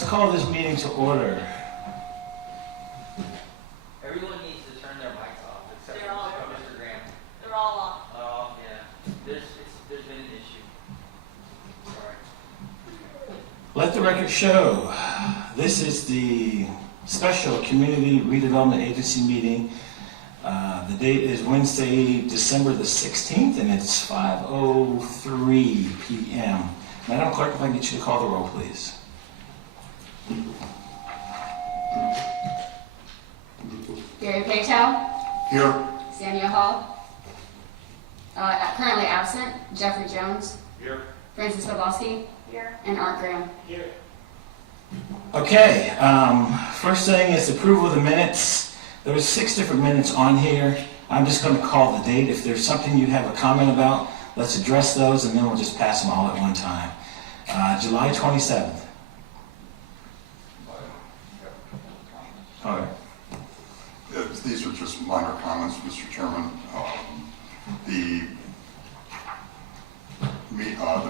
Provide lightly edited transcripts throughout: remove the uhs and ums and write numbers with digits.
let's call this meeting to order. Everyone needs to turn their mics off, except They're all for Mr. Graham. They're all off. Oh, yeah. There's been an issue. Sorry. Let the record show, this is the special Community Redevelopment Agency meeting. The date is Wednesday, December the 16th, and it's 5:03 p.m. Madam Clerk, if I can get you to call the roll, please. Gary Paytel. Here. Samuel Hall. Currently absent. Jeffrey Jones. Here. Francis Podolsky. Here. And Art Graham. Here. Okay, first thing is approval of the minutes. There's 6 different minutes on here. I'm just going to call the date. If there's something you have a comment about, let's address those, and then we'll just pass them all at one time. July 27th. All right. These are just minor comments, Mr. Chairman. The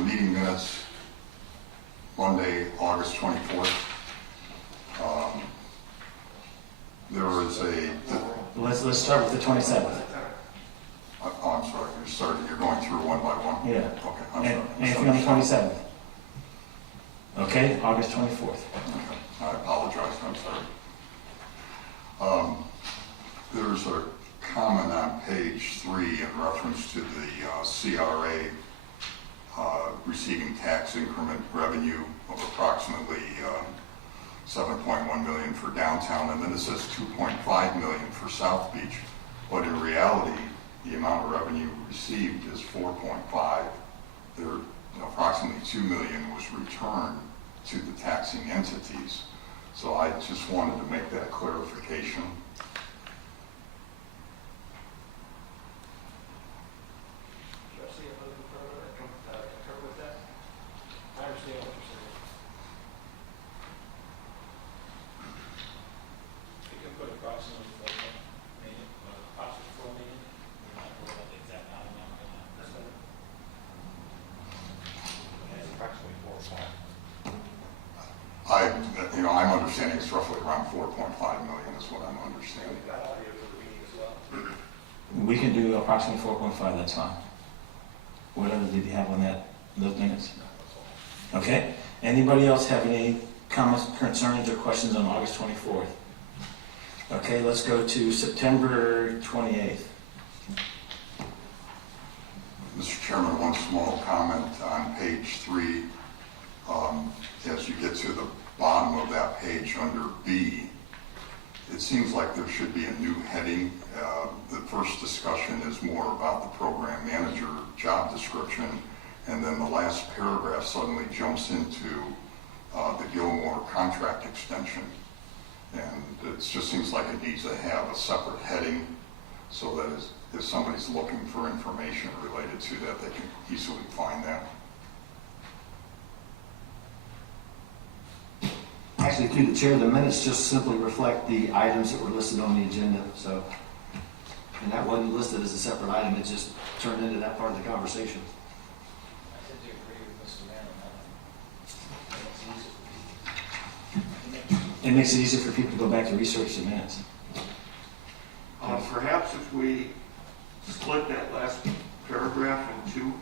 meeting minutes, Monday, August 24th. There was Let's start with the 27th. I'm sorry, you're going through one by one? Yeah. Okay, I'm sorry. Anything on the 27th? Okay, August 24th. Okay, I apologize, I'm sorry. There's a comment on page 3 in reference to the CRA receiving tax increment revenue of approximately $7.1 million for downtown, and then it says $2.5 million for South Beach. But in reality, the amount of revenue received is $4.5. There, approximately $2 million was returned to the taxing entities. So I just wanted to make that clarification. I understand what you're saying. You can put approximately 4 million, approximately 4 million. We're not worried about the exact amount right now. That's better. It's approximately 4 or 5. I'm understanding it's roughly around 4.5 million is what I'm understanding. We've got audio for the meeting as well. We can do approximately 4.5, that's fine. What other did you have on those minutes? Okay. Anybody else have any comments, concerns, or questions on August 24th? Okay, let's go to September 28th. Mr. Chairman, one small comment on page 3. As you get to the bottom of that page under B, it seems like there should be a new heading. The first discussion is more about the program manager job description, and then the last paragraph suddenly jumps into the Gilmore contract extension. And it just seems like it needs to have a separate heading so that if somebody's looking for information related to that, they can easily find that. Actually, through the chair, the minutes just simply reflect the items that were listed on the agenda. So, and that wasn't listed as a separate item. It just turned into that part of the conversation. I tend to agree with Mr. Mann on that one. It makes it easier for people to go back to research the minutes. Perhaps if we split that last paragraph in 2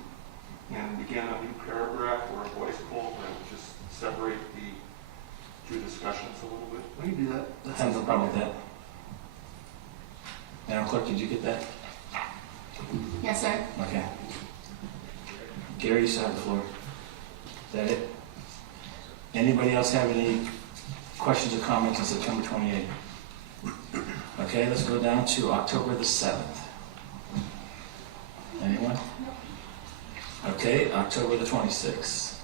and begin a new paragraph or a voice poll and just separate the 2 discussions a little bit. We can do that. I have no problem with that. Madam Clerk, did you get that? Yes, sir. Okay. Gary, you still have the floor. Is that it? Anybody else have any questions or comments on September 28th? Okay, let's go down to October the 7th. Anyone? Okay, October the 26th.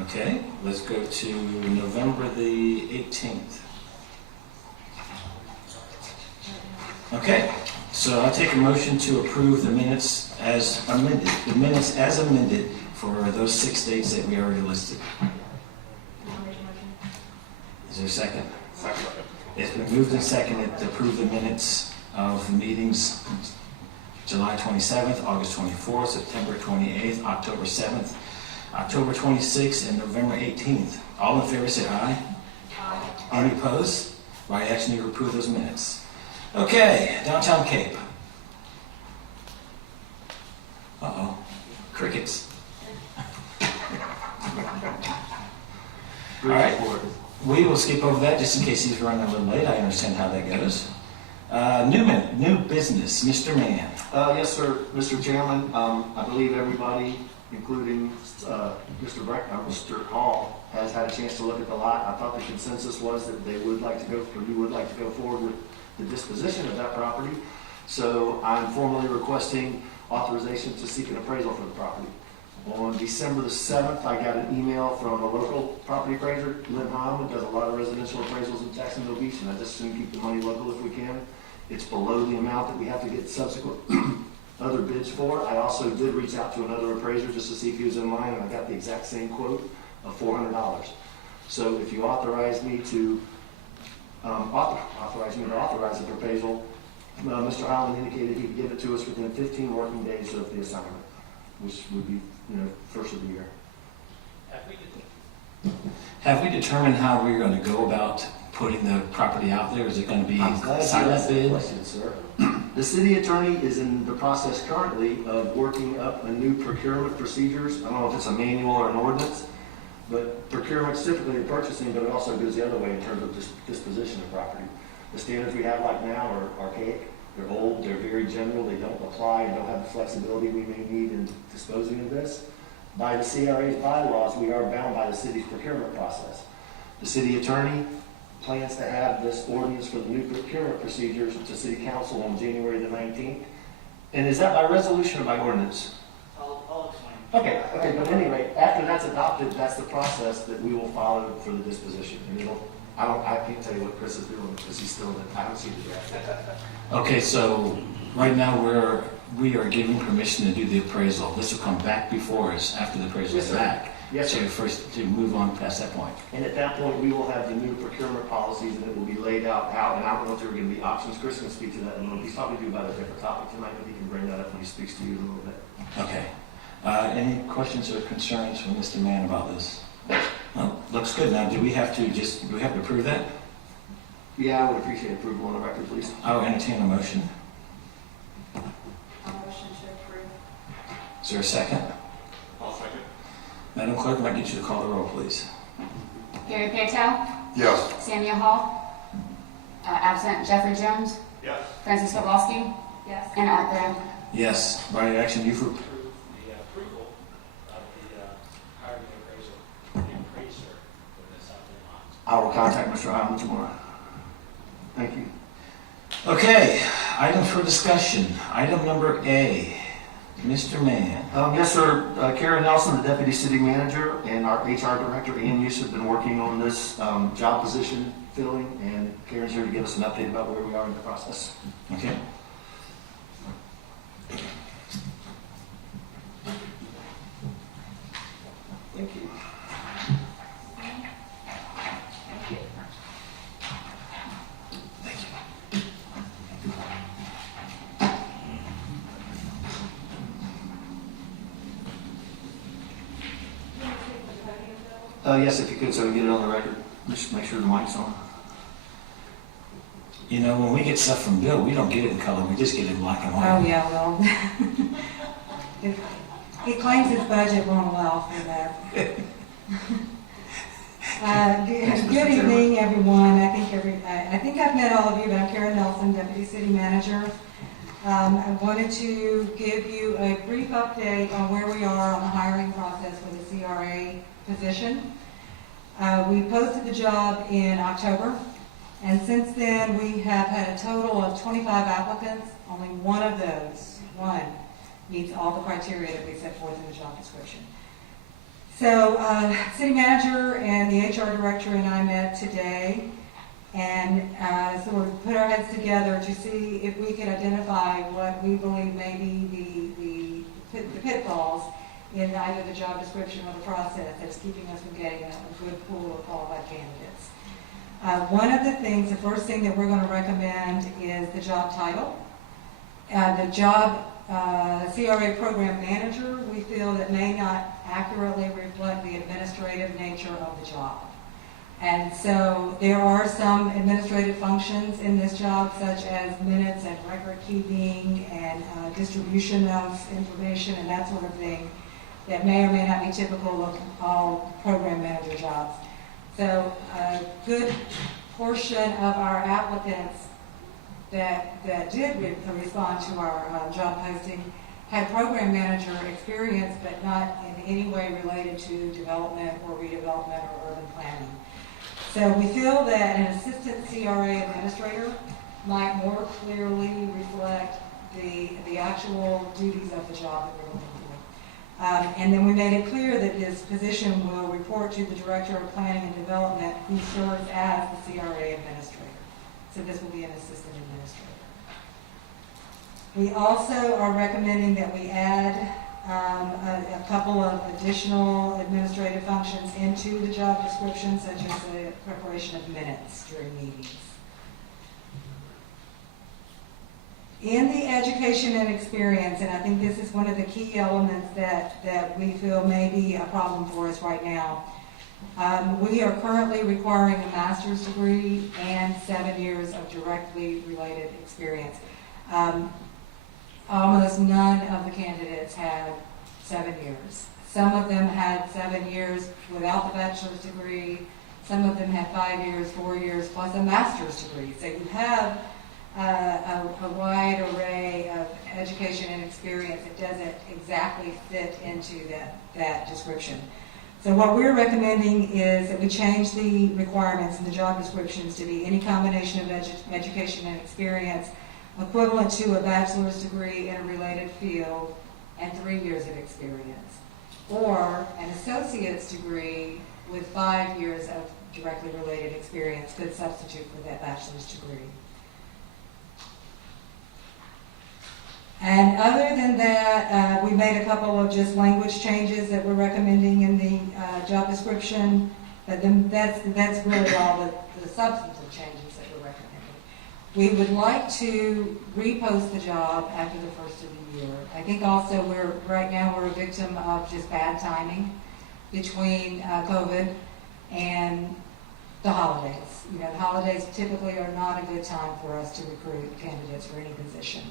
Okay, let's go to November the 18th. Okay, so I'll take a motion to approve the minutes as amended. The minutes as amended for those 6 dates that we already listed. Is there a second? Second. It's been moved and seconded to approve the minutes of the meetings July 27th, August 24th, September 28th, October 7th. October 26th, and November 18th. All in favor say aye. Aye. Any opposed? By action, you approve those minutes. Okay, Downtown Cape. Uh-oh, crickets. All right. We will skip over that just in case he's running a little late. I understand how that goes. New business, Mr. Mann. Yes, sir, Mr. Chairman. I believe everybody, including Mr. Hall, has had a chance to look at the lot. I thought the consensus was that they would like to go, or you would like to go forward with the disposition of that property. So I'm formally requesting authorization to seek an appraisal for the property. On December the 7th, I got an email from a local property appraiser, Lynn Hahn, who does a lot of residential appraisals in Jacksonville Beach, and I just assume keep the money local if we can. It's below the amount that we have to get subsequent other bids for. I also did reach out to another appraiser just to see if he was in line, and I got the exact same quote of $400. So if you authorize me to authorize the proposal, Mr. Holland indicated he'd give it to us within 15 working days of the assignment, which would be, first of the year. Have we determined how we're going to go about putting the property out there? Is it going to be I'm glad you silent asked that bid? question, sir. The city attorney is in the process currently of working up a new procurement procedures. I don't know if it's a manual or an ordinance, but procurement's typically in purchasing, but it also goes the other way in terms of disposition of property. The standards we have like now are archaic. They're old, they're very general, they don't apply and don't have the flexibility we may need in disposing of this. By the CRA's bylaws, we are bound by the city's procurement process. The city attorney plans to have this ordinance for the new procurement procedures to city council on January the 19th. And is that by resolution or by ordinance? I'll explain. Okay, but anyway, after that's adopted, that's the process that we will follow for the disposition. And I can't tell you what Chris is doing because he's still in it. I haven't seen the draft yet. Okay, so right now we are giving permission to do the appraisal. This will come back before us after the appraisal is Yes, sir. back. Yes, So sir. first to move on past that point. And at that point, we will have the new procurement policies and it will be laid out how, and I don't know if there are going to be options. Chris can speak to that in a little bit. He's probably due about a different topic tonight, but he can bring that up when he speaks to you in a little bit. Okay. Any questions or concerns from Mr. Mann about this? Well, looks good. Now, do we have to approve that? Yeah, I would appreciate approval on the record, please. I will entertain a motion. A motion to approve. Is there a second? I'll second. Madam Clerk, might get you to call the roll, please. Gary Paytel, Yes. Samia Hall, absent Jeffrey Jones, Yes. Francis Kowalski, Yes. and Art Graham. Yes. By action, you've Approve the approval of the hiring appraiser for the South End lots. I will contact Mr. Hyman tomorrow. Thank you. Okay, items for discussion. Item number A, Mr. Mann. Yes, sir. Karen Nelson, the deputy city manager, and our HR director, Ann Yus, have been working on this job position filling, and Karen's here to give us an update about where we are in the process. Okay. Thank you. Thank you. Yes, if you could, so we get it on the record. Just make sure the mic's on. You know, when we get stuff from Bill, we don't get it in color, we just get it in black and Oh, white. yeah, well, he claims his budget won't allow for that. Good evening, everyone. I think I've met all of you, but I'm Karen Nelson, Deputy City Manager. I wanted to give you a brief update on where we are on the hiring process for the CRA position. We posted the job in October, and since then we have had a total of 25 applicants. Only one of those, meets all the criteria that we set forth in the job description. So, city manager and the HR director and I met today, and sort of put our heads together to see if we could identify what we believe may be the pitfalls in either the job description or the process that's keeping us from getting a good pool of qualified candidates. One of the things, the first thing that we're going to recommend is the job title. The job CRA program manager, we feel that may not accurately reflect the administrative nature of the job. And so there are some administrative functions in this job, such as minutes and record keeping and distribution of information and that sort of thing, that may or may not be typical of all program manager jobs. So a good portion of our applicants that did respond to our job posting had program manager experience, but not in any way related to development or redevelopment or urban planning. So we feel that an assistant CRA administrator might more clearly reflect the actual duties of the job that we're looking for. And then we made it clear that this position will report to the Director of Planning and Development, who serves as the CRA administrator. So this will be an assistant administrator. We also are recommending that we add a couple of additional administrative functions into the job description, such as the preparation of minutes during meetings. In the education and experience, and I think this is one of the key elements that we feel may be a problem for us right now, we are currently requiring a master's degree and 7 years of directly related experience. Almost none of the candidates had 7 years. Some of them had 7 years without the bachelor's degree. Some of them had 5 years, 4 years, plus a master's degree. So you have a wide array of education and experience that doesn't exactly fit into that description. So what we're recommending is that we change the requirements in the job descriptions to be any combination of education and experience equivalent to a bachelor's degree in a related field and 3 years of experience, or an associate's degree with 5 years of directly related experience could substitute for that bachelor's degree. And other than that, we made a couple of just language changes that we're recommending in the job description, but then that's really all the substantive changes that we're recommending. We would like to repost the job after the first of the year. I think also right now we're a victim of just bad timing between COVID and the holidays. You know, the holidays typically are not a good time for us to recruit candidates for any position.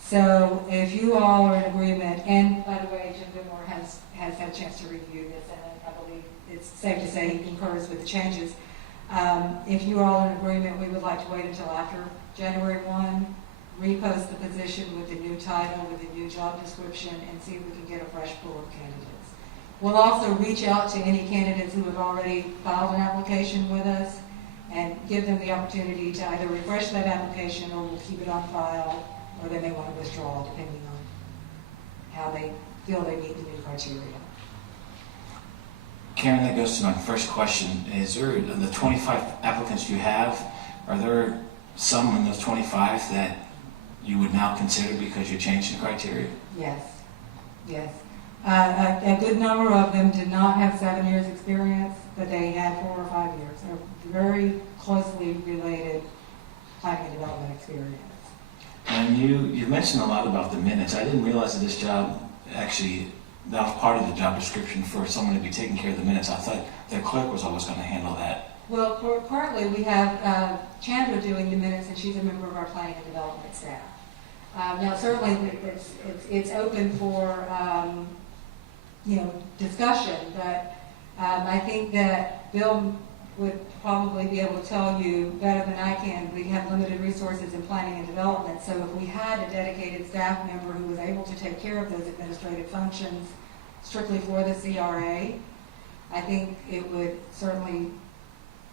So if you all are in agreement, and by the way, Jim Goodmore has had a chance to review this, and I believe it's safe to say he concurs with the changes. If you are all in agreement, we would like to wait until after January 1, repost the position with the new title, with the new job description, and see if we can get a fresh pool of candidates. We'll also reach out to any candidates who have already filed an application with us and give them the opportunity to either refresh that application or we'll keep it on file, or they may want to withdraw depending on how they feel they meet the new criteria. Karen, that goes to my first question. Is there, the 25 applicants you have, are there some in those 25 that you would now consider because you changed the criteria? Yes, yes. A good number of them did not have 7 years experience, but they had 4 or 5 years. They're very closely related planning and development experience. And you mentioned a lot about the minutes. I didn't realize that this job actually, that was part of the job description for someone to be taking care of the minutes. I thought the clerk was always going to handle that. Well, currently we have Chandra doing the minutes, and she's a member of our planning and development staff. Now, certainly it's open for discussion, but I think that Bill would probably be able to tell you better than I can. We have limited resources in planning and development, so if we had a dedicated staff member who was able to take care of those administrative functions strictly for the CRA, I think it would certainly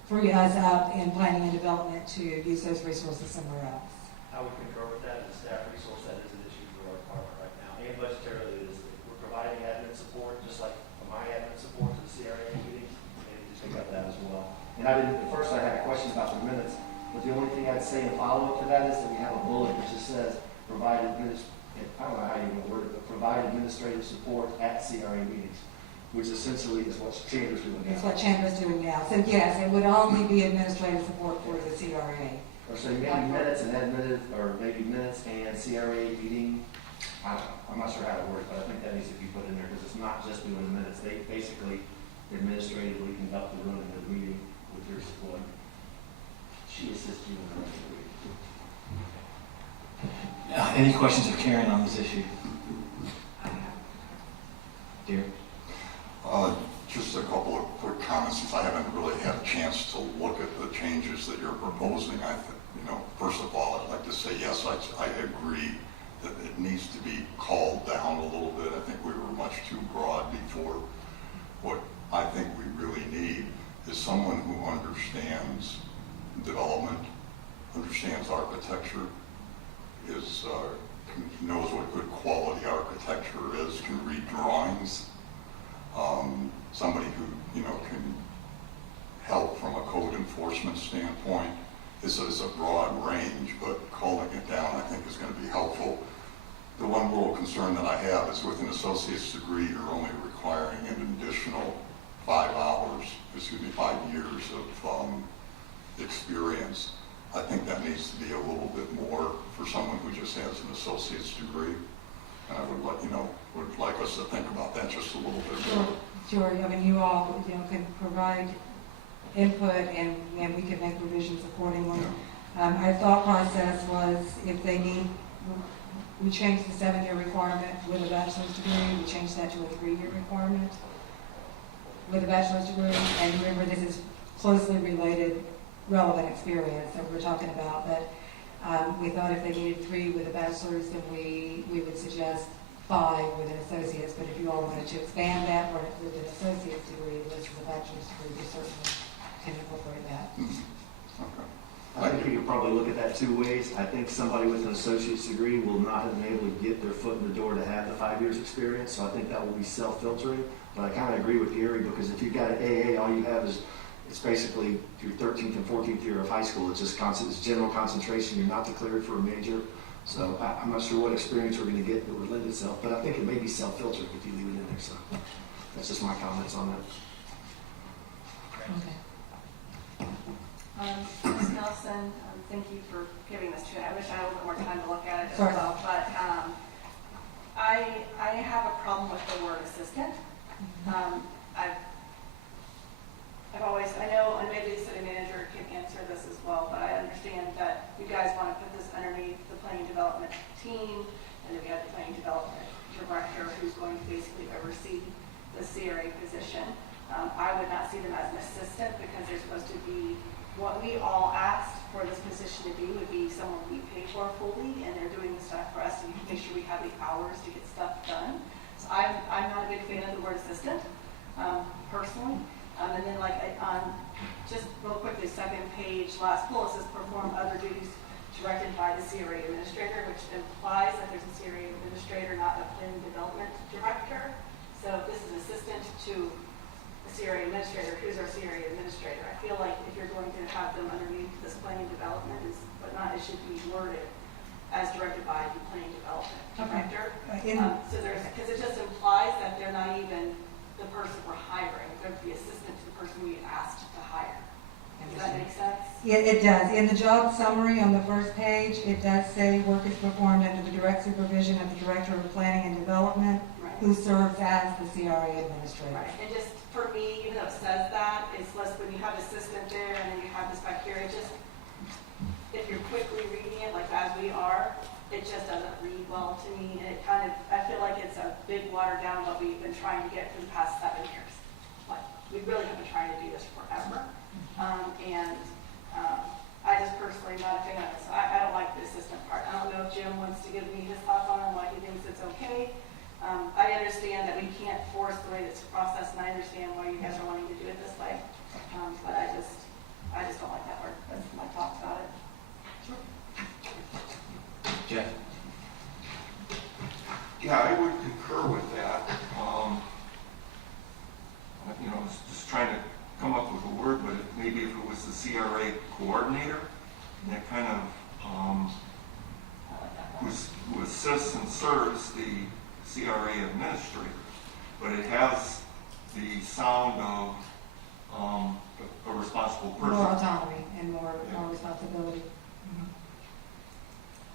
free us up in planning and development to use those resources somewhere else. I would concur with that. The staff resource, that is an issue for our department right now. And budgetarily, we're providing admin support, just like my admin support to the CRA meetings, and just pick up that as well. And at first I had a question about the minutes, but the only thing I'd say in follow-up to that is that we have a bullet which just says, provide I don't know how you would word it, but provide administrative support at CRA meetings, which essentially is what Chandra's doing now. It's what Chandra's doing now. So yes, it would only be administrative support for the CRA. Or so maybe minutes and admin, or maybe minutes and CRA meeting I don't know, I'm not sure how to word it, but I think that needs to be put in there, because it's not just doing the minutes, they basically administratively conduct the running of the meeting with your support. She assists you in the running of the meeting. Any questions of Karen on this issue? Dear? Just a couple of quick comments, since I haven't really had a chance to look at the changes that you're proposing. I think, first of all, I'd like to say, yes, I agree that it needs to be called down a little bit. I think we were much too broad before. What I think we really need is someone who understands development, understands architecture, knows what good quality architecture is, can read drawings. Somebody who, can help from a code enforcement standpoint. This is a broad range, but calling it down, I think, is going to be helpful. The one little concern that I have is with an associate's degree, you're only requiring an additional 5 years of experience. I think that needs to be a little bit more for someone who just has an associate's degree. And I would like us to think about that just a little bit more. Sure, I mean, you all, can provide input and we can make revisions accordingly. Our thought process was if they need, we changed the 7-year requirement with a bachelor's degree, we changed that to a 3-year requirement with a bachelor's degree. And remember, this is closely related, relevant experience that we're talking about. But we thought if they needed 3 with a bachelor's, then we would suggest 5 with an associate's. But if you all wanted to expand that or with an associate's degree versus a bachelor's degree, we certainly can incorporate that. Okay. I think we could probably look at that 2 ways. I think somebody with an associate's degree will not have been able to get their foot in the door to have the 5 years experience, so I think that will be self-filtering. But I kind of agree with Gary, because if you've got an AA, all you have is, it's basically your 13th and 14th year of high school. It's just it's general concentration. You're not declared for a major. So I'm not sure what experience we're going to get that would lend itself, but I think it may be self-filtered if you leave it in there. So that's just my comments on that. Okay. Ms. Nelson, thank you for giving this to me. I wish I had a little bit more time to look at it as Sorry. well. But I have a problem with the word assistant. I've always, I know, and maybe the city manager can answer this as well, but I understand that you guys want to put this underneath the planning development team, and then we have the planning development director who's going to basically oversee the CRA position. I would not see them as an assistant, because they're supposed to be, what we all asked for this position to be would be someone we pay for fully, and they're doing the stuff for us to make sure we have the hours to get stuff done. So I'm not a big fan of the word assistant, personally. And then just real quickly, 2nd page, last bullet says perform other duties directed by the CRA administrator, which implies that there's a CRA administrator, not a planning development director. So this is assistant to the CRA administrator. Who's our CRA administrator? I feel like if you're going to have them underneath this planning development, it should be worded as directed by the planning development director. Okay. Because it just implies that they're not even the person we're hiring. They're the assistant to the person we asked to hire. Does that make sense? Yeah, it does. In the job summary on the first page, it does say work is performed under the direct supervision of the Director of Planning and Development, Right. who serves as the CRA administrator. Right. And just for me, even though it says that, it's less when you have assistant there and then you have this back here, it just, if you're quickly reading it, like as we are, it just doesn't read well to me. And it kind of, I feel like it's a big watered down what we've been trying to get for the past 7 years. Like, we really have been trying to do this forever. I just personally not a fan of it. So I don't like the assistant part. I don't know if Jim wants to give me his thoughts on it, why he thinks it's okay. I understand that we can't force the way it's processed, and I understand why you guys are wanting to do it this way. But I just don't like that word. That's my thoughts about it. Jeff? Yeah, I would concur with that. I was just trying to come up with a word, but maybe if it was the CRA coordinator, that kind of who assists and serves the CRA administrator, but it has the sound of a responsible person. More autonomy and more responsibility.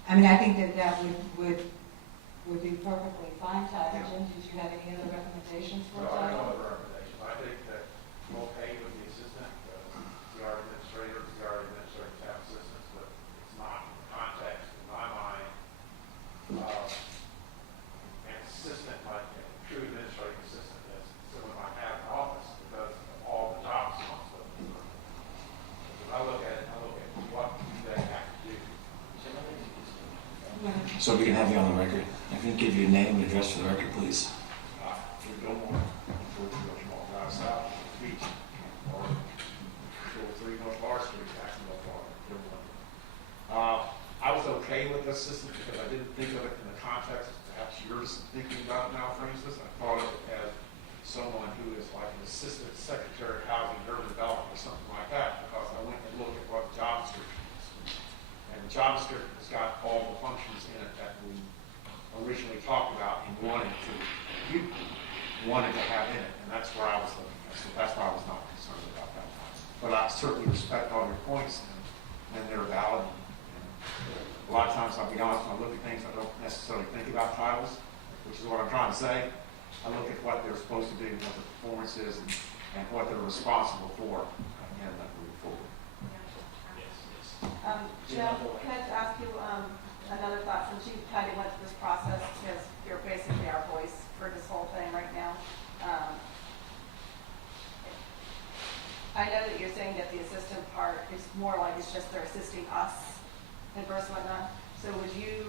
I mean, I think that would would be perfectly fine title. Jim, did you have any other recommendations for a So I have no title? other recommendation. I think that I'm okay with the assistant, CR administrator, CR administrator, staff assistants, but it's not in context in my mind. An assistant, like a true administrative assistant, that's someone I have in the office because of all the job responsibilities. When I look at it, I look at what do they have to do. So we can have you on the record. If you can give your name and address for the record, please. We don't want to go drive south to the beach or go 3 North Bar Street, Jackson, North Bar. I was okay with the assistant because I didn't think of it in the context perhaps you're just thinking about now, Francis. I thought of it as someone who is like an assistant secretary of housing, urban development, or something like that, because I went and looked at what the job description is. And the job description has got all the functions in it that we originally talked about and wanted to have in it, and that's where I was looking at. So that's why I was not concerned about that. But I certainly respect all your points, and they're valid. And a lot of times, I'll be honest, when I look at things, I don't necessarily think about titles, which is what I'm trying to say. I look at what they're supposed to do, what the performance is, and what they're responsible for, and that moving forward. Jim, can I just ask you another thought, since you kind of went through this process, because you're basically our voice for this whole thing right now. I know that you're saying that the assistant part is more like it's just they're assisting us and versus whatnot. So would you,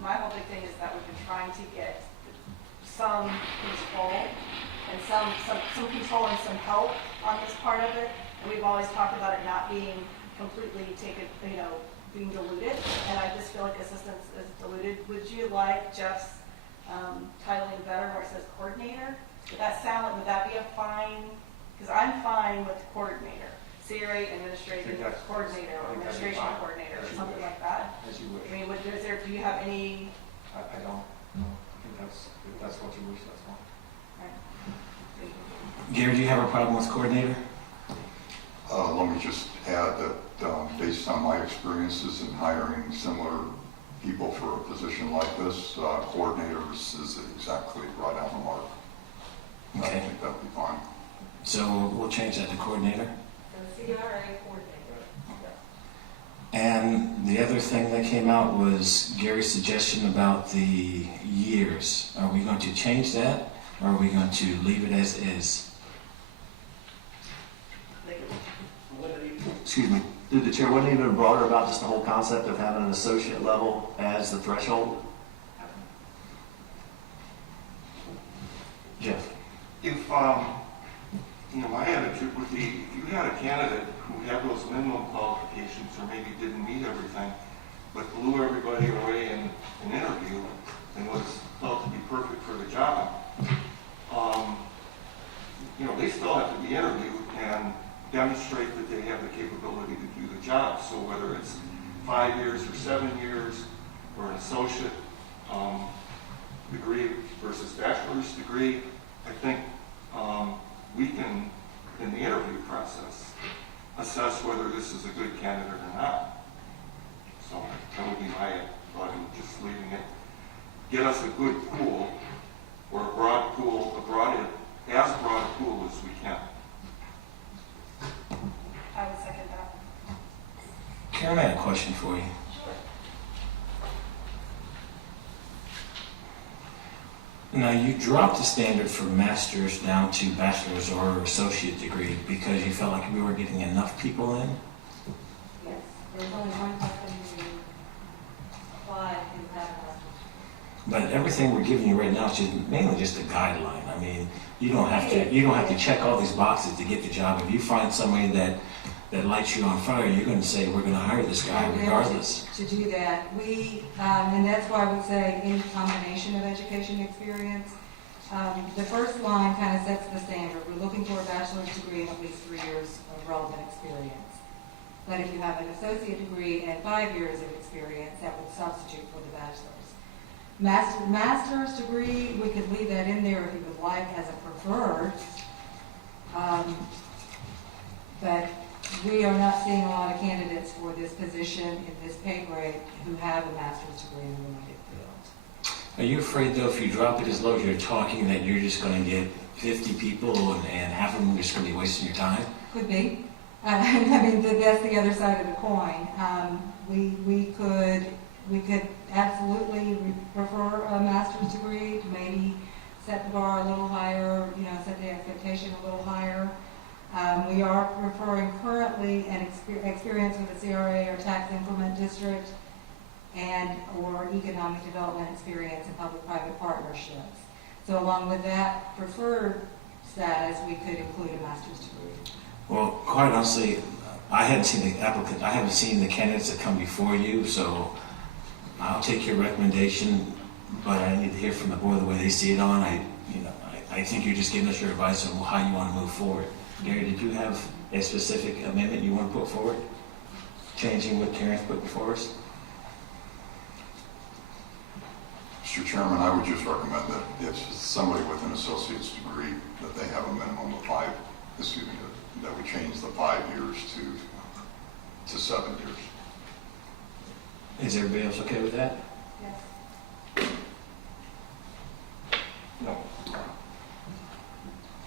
my whole big thing is that we've been trying to get some control and some control and some help on this part of it. And we've always talked about it not being completely taken, being diluted. And I just feel like assistance is diluted. Would you like Jeff's titling better where it says coordinator? Would that be a fine? Because I'm fine with coordinator, CRA administrative coordinator, or administration coordinator, or something like that. As you wish. I mean, do you have any? I don't know. I think if that's what you wish, that's fine. Right. Gary, do you have a problem with coordinator? Let me just add that based on my experiences in hiring similar people for a position like this, coordinators is exactly right on the mark. I Okay. think that'd be fine. So we'll change that to coordinator. So CRA coordinator. And the other thing that came out was Gary's suggestion about the years. Are we going to change that, or are we going to leave it as is? Excuse me, through the chair, wasn't even broader about just the whole concept of having an associate level as the threshold? Jeff? If, my attitude would be, if you had a candidate who had those minimum qualifications or maybe didn't meet everything, but blew everybody away in an interview and was felt to be perfect for the job, they still have to be interviewed and demonstrate that they have the capability to do the job. So whether it's 5 years or 7 years or an associate degree versus bachelor's degree, I think we can, in the interview process, assess whether this is a good candidate or not. So that would be my thought in just leaving it. Get us a good pool, or a broad pool, as broad a pool as we can. I would second that. Karen, I had a question for you. Now, you dropped the standard for master's down to bachelor's or associate degree because you felt like we were getting enough people in? Yes, there's only one person who applied who had a master's. But everything we're giving you right now is mainly just a guideline. I mean, you don't have to check all these boxes to get the job. If you find somebody that lights you on fire, you're going to say, we're going to hire this guy regardless. To do that, and that's why I would say in combination of education experience. The first line kind of sets the standard. We're looking for a bachelor's degree and at least 3 years of relevant experience. But if you have an associate degree and 5 years of experience, that would substitute for the bachelor's. Master's degree, we could leave that in there if you would like as a preferred. But we are not seeing a lot of candidates for this position in this pay grade who have a master's degree in the related field. Are you afraid though, if you drop it as low as you're talking, that you're just gonna get 50 people and half of them are just gonna be wasting your time? Could be. I mean, that's the other side of the coin. We could absolutely prefer a master's degree to maybe set the bar a little higher, set the expectation a little higher. We are preferring currently an experience with a CRA or tax increment district or economic development experience in public-private partnerships. So along with that preferred status, we could include a master's degree. Well, quite honestly, I haven't seen the candidates that come before you, so I'll take your recommendation, but I need to hear from the board the way they see it on. I think you're just giving us your advice on how you want to move forward. Gary, did you have a specific amendment you want to put forward? Changing what Karen's put before us? Mr. Chairman, I would just recommend that if somebody with an associate's degree, that they have a minimum of that we change the 5 years to 7 years. Is everybody else okay with that? Yes. No.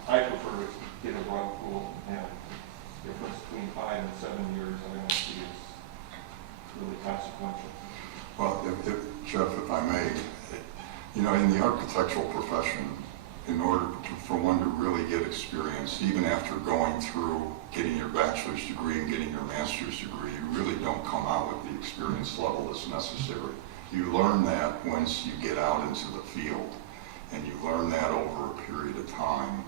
I prefer to get a broad pool, and the difference between 5 and 7 years, I don't see is really consequential. Well, Jeff, if I may, in the architectural profession, in order for one to really get experience, even after going through getting your bachelor's degree and getting your master's degree, you really don't come out with the experience level that's necessary. You learn that once you get out into the field, and you learn that over a period of time.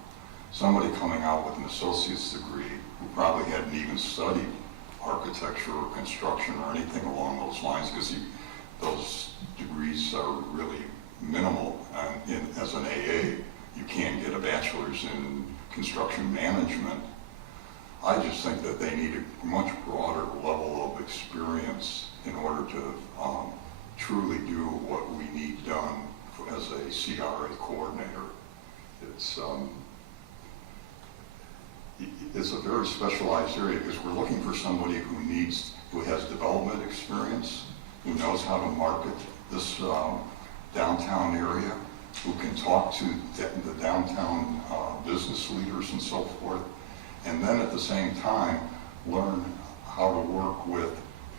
Somebody coming out with an associate's degree who probably hadn't even studied architecture or construction or anything along those lines, because those degrees are really minimal. As an AA, you can't get a bachelor's in construction management. I just think that they need a much broader level of experience in order to truly do what we need done as a CRA coordinator. It's a very specialized area because we're looking for somebody who has development experience, who knows how to market this downtown area, who can talk to the downtown business leaders and so forth, and then at the same time learn how to work with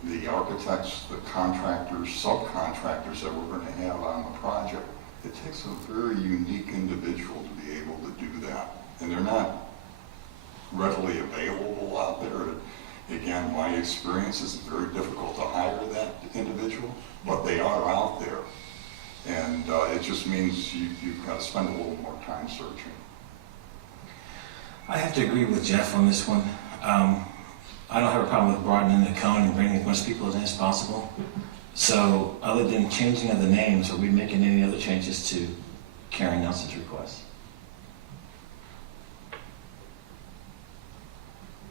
the architects, the contractors, subcontractors that we're going to have on the project. It takes a very unique individual to be able to do that, and they're not readily available out there. Again, my experience is very difficult to hire that individual, but they are out there. And it just means you've got to spend a little more time searching. I have to agree with Jeff on this one. I don't have a problem with broadening the cone and bringing as much people in as possible. So other than changing of the names, are we making any other changes to Karen Nelson's request?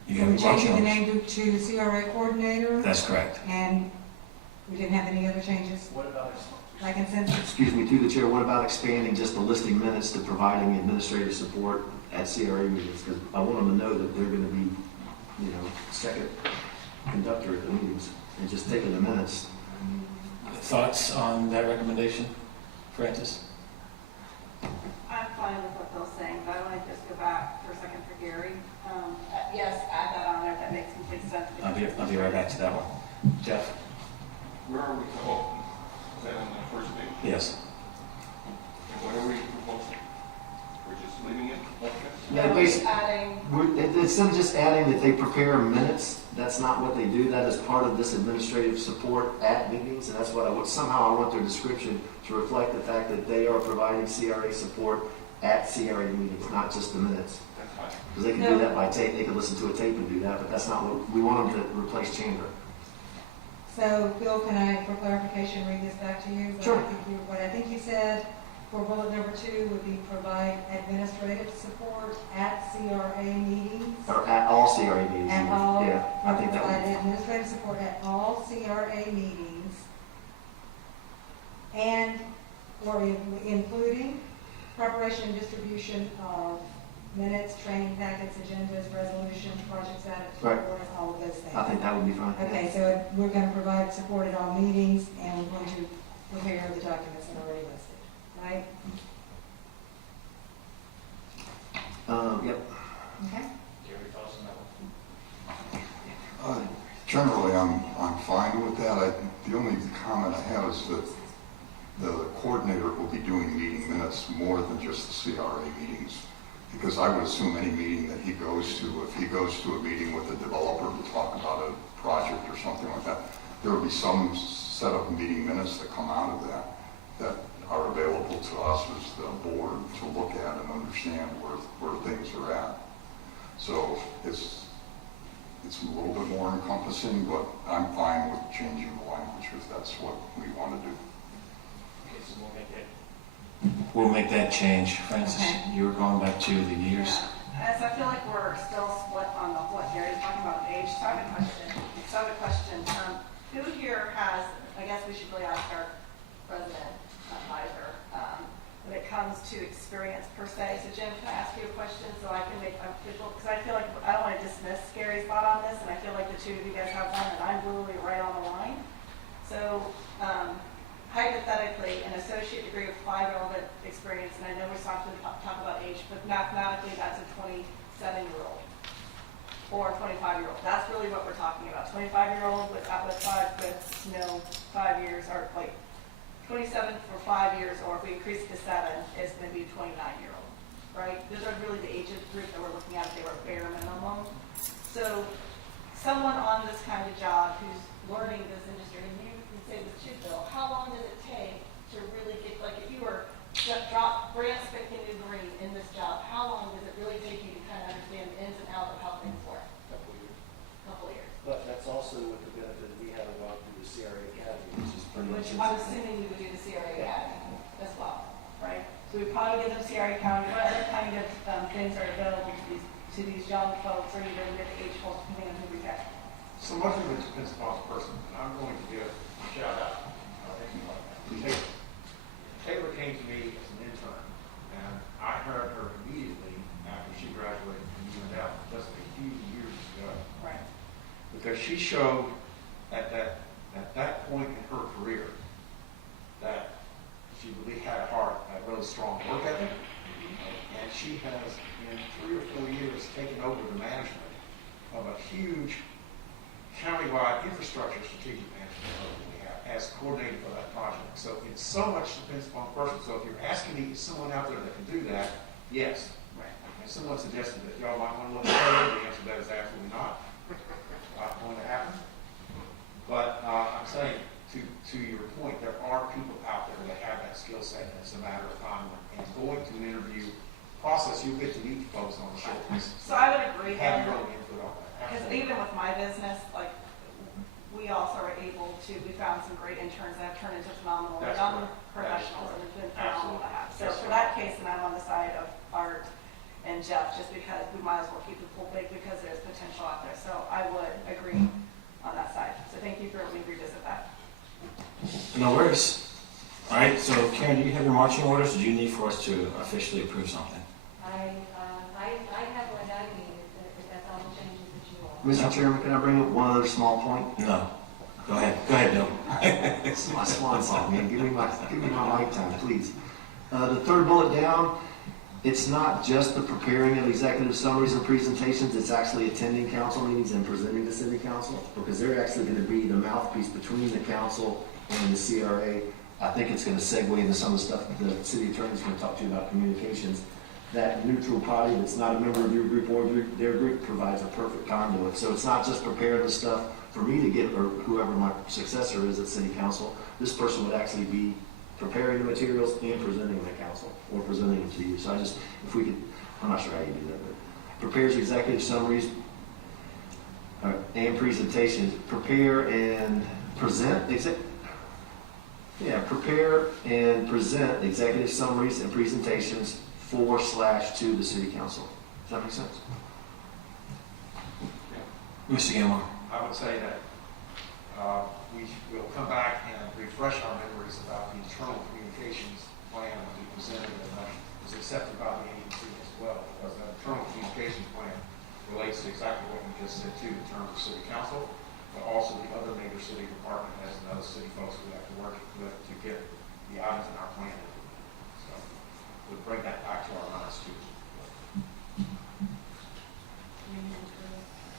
You So got we're changing the options? name to CRA coordinator, That's correct. and we didn't have any other changes What about by consensus? Excuse me, through the chair, what about expanding just the listing minutes to providing administrative support at CRA meetings? Because I want them to know that they're going to be, second conductor at the meetings, and just taking the minutes. Thoughts on that recommendation, Francis? I'm fine with what Bill's saying, but I want to just go back for a second for Gary. Yes, add that on there, that makes complete sense. I'll be right back to that one. Jeff? Where are we going? Is that on the first page? Yes. And what are we proposing? We're just leaving it like this? Yeah, basically, Adding, instead of just adding that they prepare minutes, that's not what they do. That is part of this administrative support at meetings, and that's what somehow I want their description to reflect the fact that they are providing CRA support at CRA meetings, not just the minutes. That's fine. Because they can do that by tape, they can listen to a tape and do that, but that's not what, we want them to replace Chandler. So, Bill, can I, for clarification, read this back to you? Sure. What I think you said for bullet number 2 would be provide administrative support at CRA meetings. Or at all CRA meetings. At all, Yeah, I think that provide would, administrative support at all CRA meetings, including preparation and distribution of minutes, training packets, agendas, resolutions, project status Right. reports, all of those things. I think that would be fine. Okay, so we're going to provide support at all meetings, and we're going to prepare the documents that are already listed. right? Yep. Okay. Gary, thoughts on that one? Generally, I'm fine with that. The only comment I have is that the coordinator will be doing meeting minutes more than just the CRA meetings. Because I would assume any meeting that he goes to, if he goes to a meeting with a developer to talk about a project or something like that, there will be some set of meeting minutes that come out of that are available to us as the board to look at and understand where things are at. So it's a little bit more encompassing, but I'm fine with changing the language if that's what we want to do. Okay, so we'll make it. We'll make that change. Francis, Okay. you were going back to the years. As I feel like we're still split on what Gary's talking about age, so I have a question. Who here has, I guess we should really ask our president advisor, when it comes to experience per se. So Jim, can I ask you a question so I can make official, because I feel like I don't want to dismiss Gary's thought on this, and I feel like the two of you guys have one, and I'm literally right on the line. So, hypothetically, an associate degree with 5 relevant experience, and I know we're talking about age, but mathematically, that's a 27-year-old or a 25-year-old. That's really what we're talking about. 25-year-old with 5 years, or like 27 for 5 years, or if we increase it to 7, it's going to be a 29-year-old, right? Those are really the age group that we're looking at if they were bare minimum. So, someone on this kind of job who's learning this industry, and you can say this too, Bill, how long does it take to really get, like if you were drop brand spanking new green in this job, how long does it really take you to kind of understand the ins and outs of how things work? Couple years. But that's also with the benefit we have about through the CRA Academy, which is pretty much. Which I'm assuming you would do the CRA Academy as well, right? So we probably give them CRA Academy. What other kind of things are available to these young folks, or even mid-age folks, depending on who we get? So much of it depends upon the person, and I'm going to give a shout out. Taylor came to me as an intern, and I hired her immediately after she graduated from UNL, just a few years ago. Right. Because she showed at that point in her career that she really had a heart, a really strong work ethic, and she has in 3 or 4 years taken over the management of a huge countywide infrastructure strategic management program we have as coordinator for that project. So it's so much depends upon the person. So if you're asking me, is someone out there that can do that? Yes. Right. And someone suggested that y'all might want to look at it. The answer to that is absolutely not. Not going to happen. But I'm saying, to your point, there are people out there that have that skill set, and it's a matter of time. And going to an interview process, you'll get to meet the folks on the short list. So I would agree Have that, your own input on that. because Absolutely. even with my business, like, we also are able to, we found some great interns that have turned into phenomenal That's young correct. professionals, and it's been phenomenal to have. So That's for right. that case, then I'm on the side of Art and Jeff, just because we might as well keep the pool big because there's potential out there. So I would agree on that side. So thank you for letting me revisit that. No worries. All right, so Karen, do you have your marching orders, or do you need for us to officially approve something? I have what I need, if that's all the changes that you want. Mr. Chairman, can I bring up one other small point? No. Go ahead, Bill. This is my swan song, man. Give me my mic time, please. The third bullet down, it's not just the preparing of executive summaries and presentations, it's actually attending council meetings and presenting to city council, because they're actually going to be the mouthpiece between the council and the CRA. I think it's going to segue into some of the stuff the city attorney's going to talk to you about communications. That neutral party that's not a member of your group or their group provides a perfect conduit. So it's not just preparing the stuff for me to get, or whoever my successor is at city council. This person would actually be preparing the materials and presenting the council, or presenting them to you. So if we could, I'm not sure how you do that, but prepares executive summaries and presentations. Prepare and present, prepare and present executive summaries and presentations /to the city council. Does that make sense? Mr. Gilmore. I would say that we will come back and refresh our memories about the internal communications plan that we presented and that was accepted by the agency as well, because that internal communications plan relates to exactly what we just said too, in terms of city council, but also the other major city department heads and other city folks we have to work with to get the items in our plan. So would bring that back to our minds too.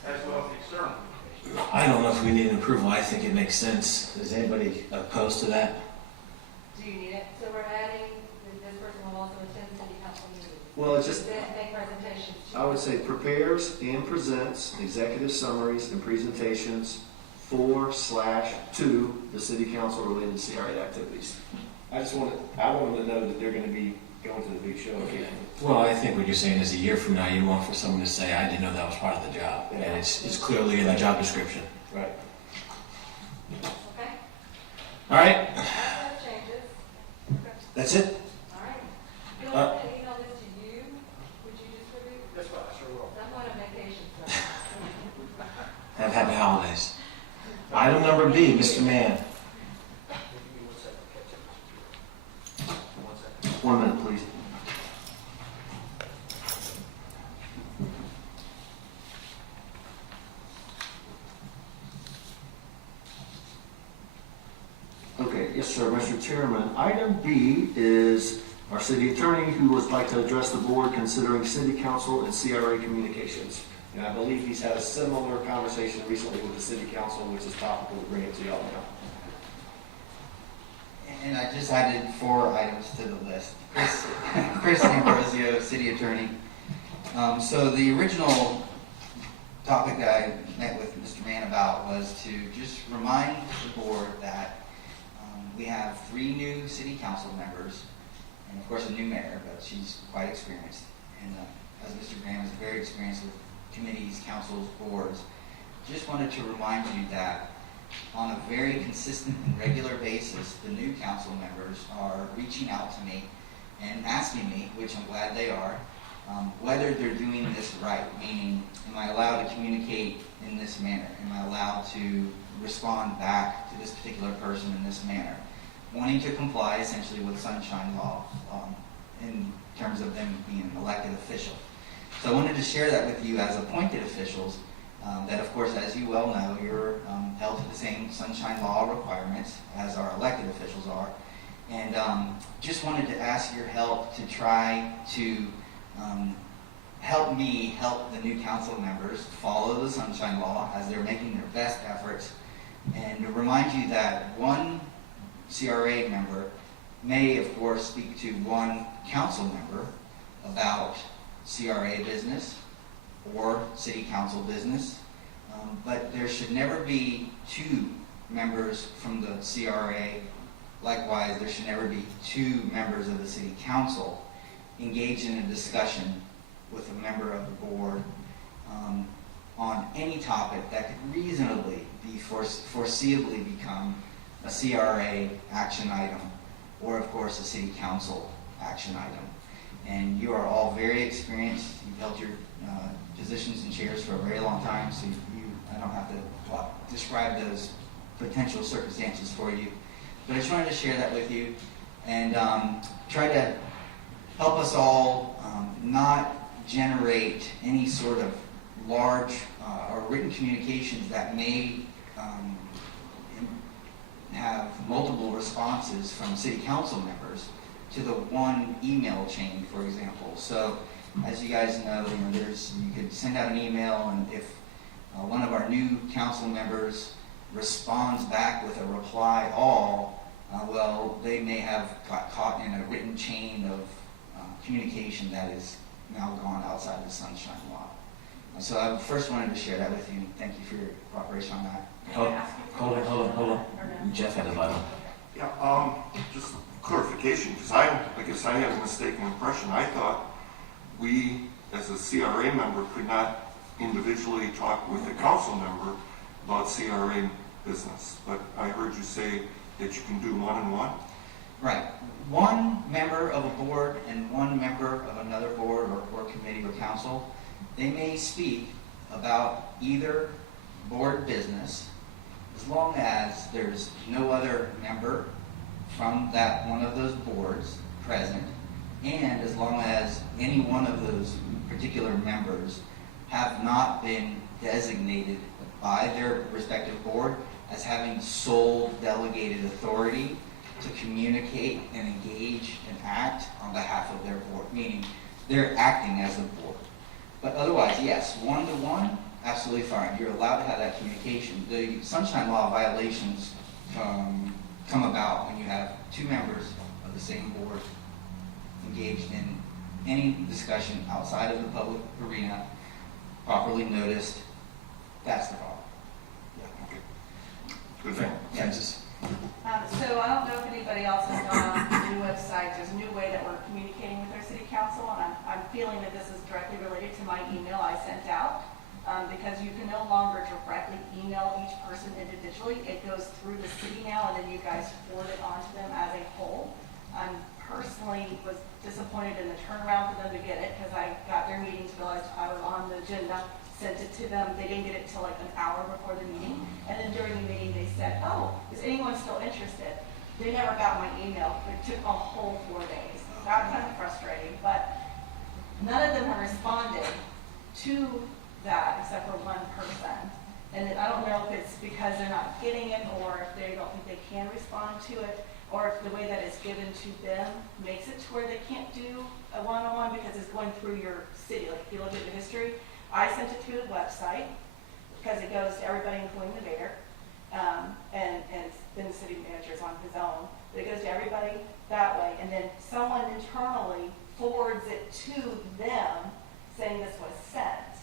As well as the external. I don't know if we need an approval. I think it makes sense. Is anybody opposed to that? Do you need it? So we're adding, this person will also attend city council meetings. Well, it's just, Then make presentations. I would say prepares and presents executive summaries and presentations to the city council related CRA activities. I want them to know that they're going to be going to the big show again. Well, I think what you're saying is a year from now, you want for someone to say, I didn't know that was part of the job. And it's clearly in the job description. Right. Okay? All right, That changes. that's it? All right. Do you want me to email this to you? Would you distribute? That's fine, sure will. I'm going on vacation, so. Have happy holidays. Item number B, Mr. Mann. Give me 1 second, catch up, Mr. Chair. 1 second. 1 minute, please. Okay, yes, sir, Mr. Chairman. Item B is our city attorney who would like to address the board considering city council and CRA communications. And I believe he's had a similar conversation recently with the city council, which is topical to bring it to y'all now. And I just added 4 items to the list. Chris Ambrosio, city attorney. So the original topic that I met with Mr. Mann about was to just remind the board that we have 3 new city council members, and of course a new mayor, but she's quite experienced. And as Mr. Graham is very experienced with committees, councils, boards, just wanted to remind you that on a very consistent and regular basis, the new council members are reaching out to me and asking me, which I'm glad they are, whether they're doing this right, meaning, am I allowed to communicate in this manner? Am I allowed to respond back to this particular person in this manner? Wanting to comply essentially with sunshine law in terms of them being an elected official. So I wanted to share that with you as appointed officials, that of course, as you well know, you're held to the same sunshine law requirements as our elected officials are. And just wanted to ask your help to try to help me help the new council members follow the sunshine law as they're making their best efforts, and to remind you that one CRA member may, of course, speak to one council member about CRA business or city council business, but there should never be 2 members from the CRA. Likewise, there should never be 2 members of the city council engaged in a discussion with a member of the board on any topic that could reasonably be foreseeably become a CRA action item, or of course a city council action item. And you are all very experienced. You've held your positions and chairs for a very long time, so I don't have to describe those potential circumstances for you. But I just wanted to share that with you and try to help us all not generate any sort of large or written communications that may have multiple responses from city council members to the one email chain, for example. So as you guys know, you could send out an email, and if one of our new council members responds back with a reply all, well, they may have got caught in a written chain of communication that is now gone outside the sunshine law. So I first wanted to share that with you, and thank you for your cooperation on that. Hold on. Jeff had a light on. Yeah, just clarification, because I guess I had a mistaken impression. I thought we, as a CRA member, could not individually talk with a council member about CRA business, but I heard you say that you can do one-on-one? Right. One member of a board and one member of another board or committee or council, they may speak about either board business as long as there's no other member from that one of those boards present, and as long as any one of those particular members have not been designated by their respective board as having sole delegated authority to communicate and engage and act on behalf of their board, meaning they're acting as the board. But otherwise, yes, one-to-one, absolutely fine. You're allowed to have that communication. The Sunshine Law violations come about when you have two members of the same board engaged in any discussion outside of the public arena, properly noticed. That's the problem. Good thing. Yeah, just, So I don't know if anybody else has gone on the new website. There's a new way that we're communicating with our city council, and I'm feeling that this is directly related to my email I sent out, because you can no longer directly email each person individually. It goes through the city now, and then you guys forward it on to them as a whole. I personally was disappointed in the turnaround for them to get it, because I got their meetings, realized I was on the agenda, sent it to them. They didn't get it till like an hour before the meeting. And then during the meeting, they said, oh, is anyone still interested? They never got my email. It took a whole 4 days. That was kind of frustrating, but none of them have responded to that except for one person. And I don't know if it's because they're not getting it, or if they don't think they can respond to it, or if the way that it's given to them makes it to where they can't do a one-on-one because it's going through your city. Like if you look at the history, I sent it through the website because it goes to everybody, including the mayor, and then the city manager is on his own. But it goes to everybody that way, and then someone internally forwards it to them saying this was sent.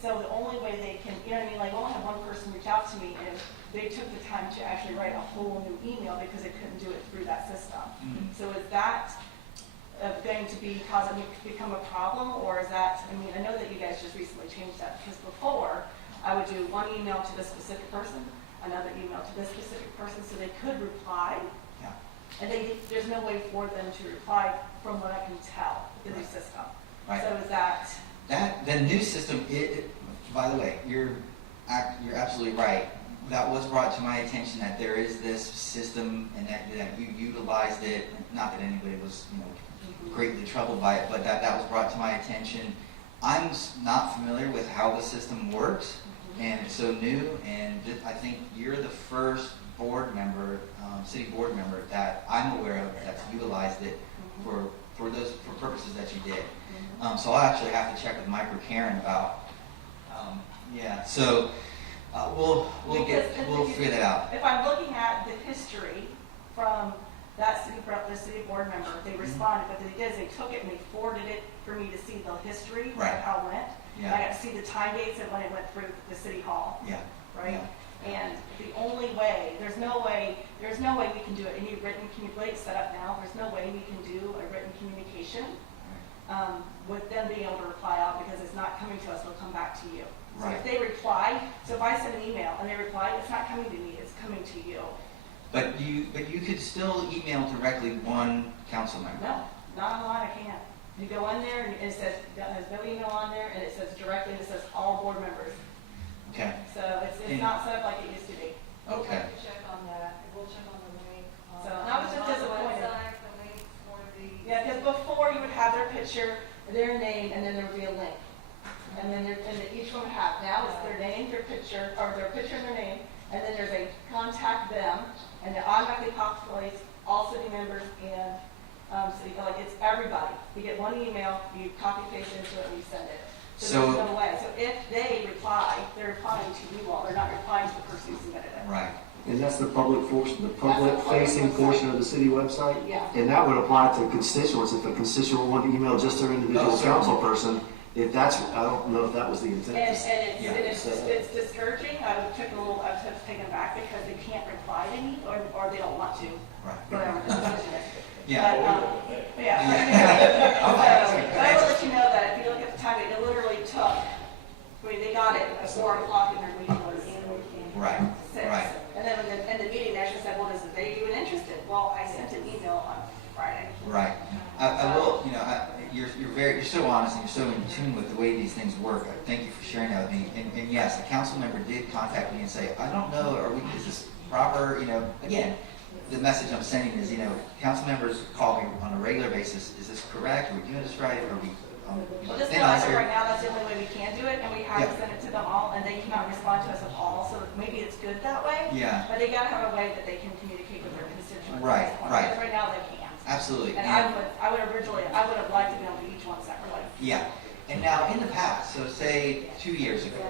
So the only way they can, you know what I mean, like, I only had one person reach out to me, and they took the time to actually write a whole new email because they couldn't do it through that system. So is that going to become a problem, or is that, I mean, I know that you guys just recently changed that, because before, I would do one email to this specific person, another email to this specific person, so they could reply. yeah. And there's no way for them to reply from what I can tell, the new system. Right. So is that, The new system, by the way, you're absolutely right. That was brought to my attention that there is this system and that you utilized it. Not that anybody was, greatly troubled by it, but that was brought to my attention. I'm not familiar with how the system works, and it's so new. And I think you're the first board member, city board member that I'm aware of that's utilized it for purposes that you did. So I'll actually have to check with Mike or Karen about, so we'll figure that out. if I'm looking at the history from the city board member, they responded, but they did is they took it and they forwarded it for me to see the history of Right. how it went. Yeah. And I got to see the time dates of when it went through the city hall, Yeah. right? Yeah. And the only way, there's no way we can do it. Any written communication set up now, there's no way we can do a written communication with them being able to reply out, because it's not coming to us, it'll come back to you. So Right. if they reply, so if I send an email and they reply, it's not coming to me, it's coming to you. But you could still email directly one council member. No, not online, I can't. You go in there and it says, there's no email on there, and it says directly, it says all board members. Okay. So it's not set up like it used to be. We'll Okay. have to check on that, we'll check on the link. So, and I was just disappointed. On the website, the link for the. Yeah, because before you would have their picture, their name, and then there would be a link. And then each one would have, now it's their name, their picture, or their picture and their name, and then there's a contact them, and it automatically populates all city members and city, like it's everybody. You get one email, you copy paste into it, and you send it. So there's no way. So if they reply, they're replying to you all, they're not replying to the person who submitted it. Right. And that's the public-facing portion of the city website? Yeah. And that would apply to constituents. If a constituent wanted to email just their individual council person, I don't know if that was the intent. And it's discouraging. I was taken back because they can't reply to me, or they don't want to. Right. Whatever the decision is. Yeah. But I will let you know that if you look at the time, it literally took, they got it at 4 o'clock and their meeting was Right. 6. Right. And then in the meeting, they actually said, well, are they even interested? Well, I sent an email on Friday. Right. I will, you're so honest and you're so in tune with the way these things work. Thank you for sharing that with me. And yes, a council member did contact me and say, I don't know, is this proper? Again, the message I'm sending is, council members call me on a regular basis. Is this correct? Are we doing this right? Well, just And know I that say- right now, that's the only way we can do it, and we have to Yeah. send it to them all, and they cannot respond to us at all, so maybe it's good that way. Yeah, But they gotta have a way that they can communicate with their constituents. at Right, this point, right. Because right now they can't. absolutely. And I would have liked to be able to do each one separately. Yeah, and now in the past, so say 2 years ago,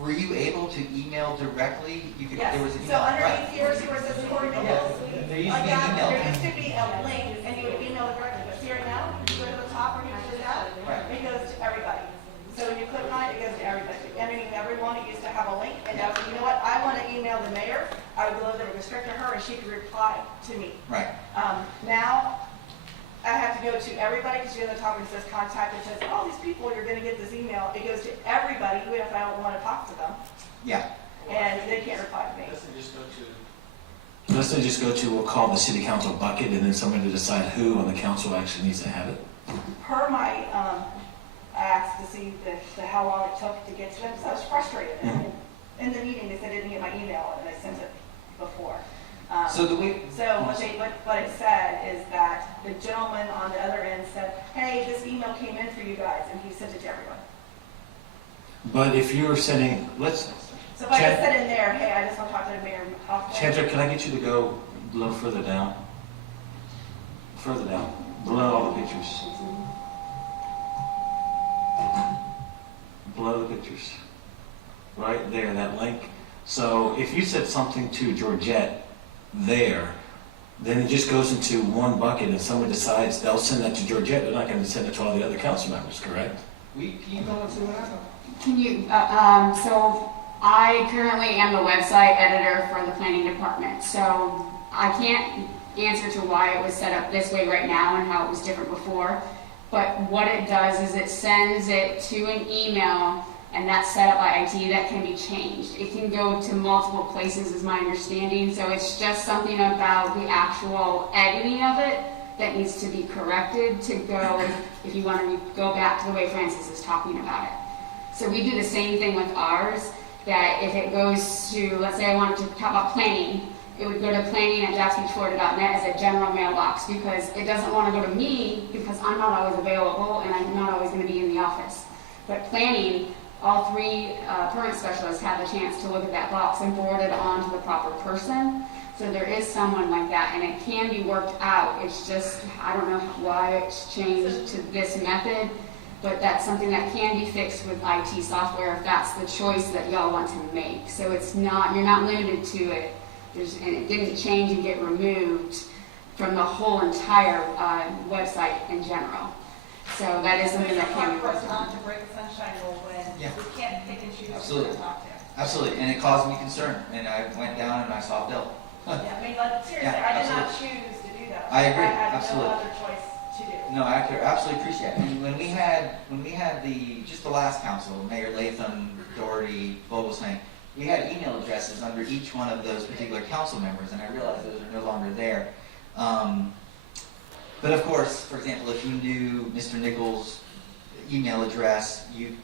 were you able to email directly? You could, Yes, there was an so email, underneath right? here, see where it says Cory Nichols? There used to Like be an that, email. there used to be a link, and you would email it directly, but see right now, you go to the top where you do that, Right. it goes to everybody. So when you click on it, it goes to everybody. I mean, everyone, it used to have a link, and now, you know what, I want to email the mayor, I would go there, restrict to her, and she could reply to me. Right, Now, I have to go to everybody, because you're in the top, and it says contact, it says, all these people, you're gonna get this email, it goes to everybody, even if I don't want to talk to them, yeah, and they can't reply to me. Let's say just go to, we'll call the city council bucket, and then somebody to decide who on the council actually needs to have it. Per my, I asked to see how long it took to get to them, because I was frustrated. Mhm. In the meeting, they said they didn't get my email, and I sent it before. so the way, So what it said is that the gentleman on the other end said, hey, this email came in for you guys, and he sent it to everyone. But if you're sending, So if I Chan- just said in there, hey, I just want to talk to the mayor. Chandra, can I get you to go a little further down? Further down, below all the pictures. Below the pictures. Right there, that link. So if you said something to Georgette there, then it just goes into one bucket and someone decides they'll send that to Georgette. They're not going to send it to all the other council members, correct? Can you go and see what happened? Can you, so I currently am the website editor for the planning department, so I can't answer to why it was set up this way right now and how it was different before. But what it does is it sends it to an email, and that's set up by IT that can be changed. It can go to multiple places is my understanding, so it's just something about the actual editing of it that needs to be corrected to go, if you want to go back to the way Francis is talking about it. So we do the same thing with ours, that if it goes to, let's say I wanted to talk about planning, it would go to planning@jacksbeachflorida.net as a general mailbox, because it doesn't want to go to me because I'm not always available and I'm not always going to be in the office. But planning, all three permit specialists have a chance to look at that box and forward it on to the proper person. So there is someone like that, and it can be worked out. It's just, I don't know why it's changed to this method, but that's something that can be fixed with IT software if that's the choice that y'all want to make. So it's not, you're not limited to it. And it didn't change and get removed from the whole entire website in general. So that is something that can be worked on. To break the sunshine rule when Yeah. we can't pick and choose who Absolutely. to talk to. absolutely, and it caused me concern, and I went down and I saw Bill. Yeah, I mean, like, seriously, Yeah, I did not choose to do that. I agree, I had absolutely. no other choice to do. No, I absolutely appreciate it. And when we had just the last council, Mayor Latham, Doherty, Vogelsang, we had email addresses under each one of those particular council members, and I realized those are no longer there. But of course, for example, if you knew Mr. Nichols' email address, you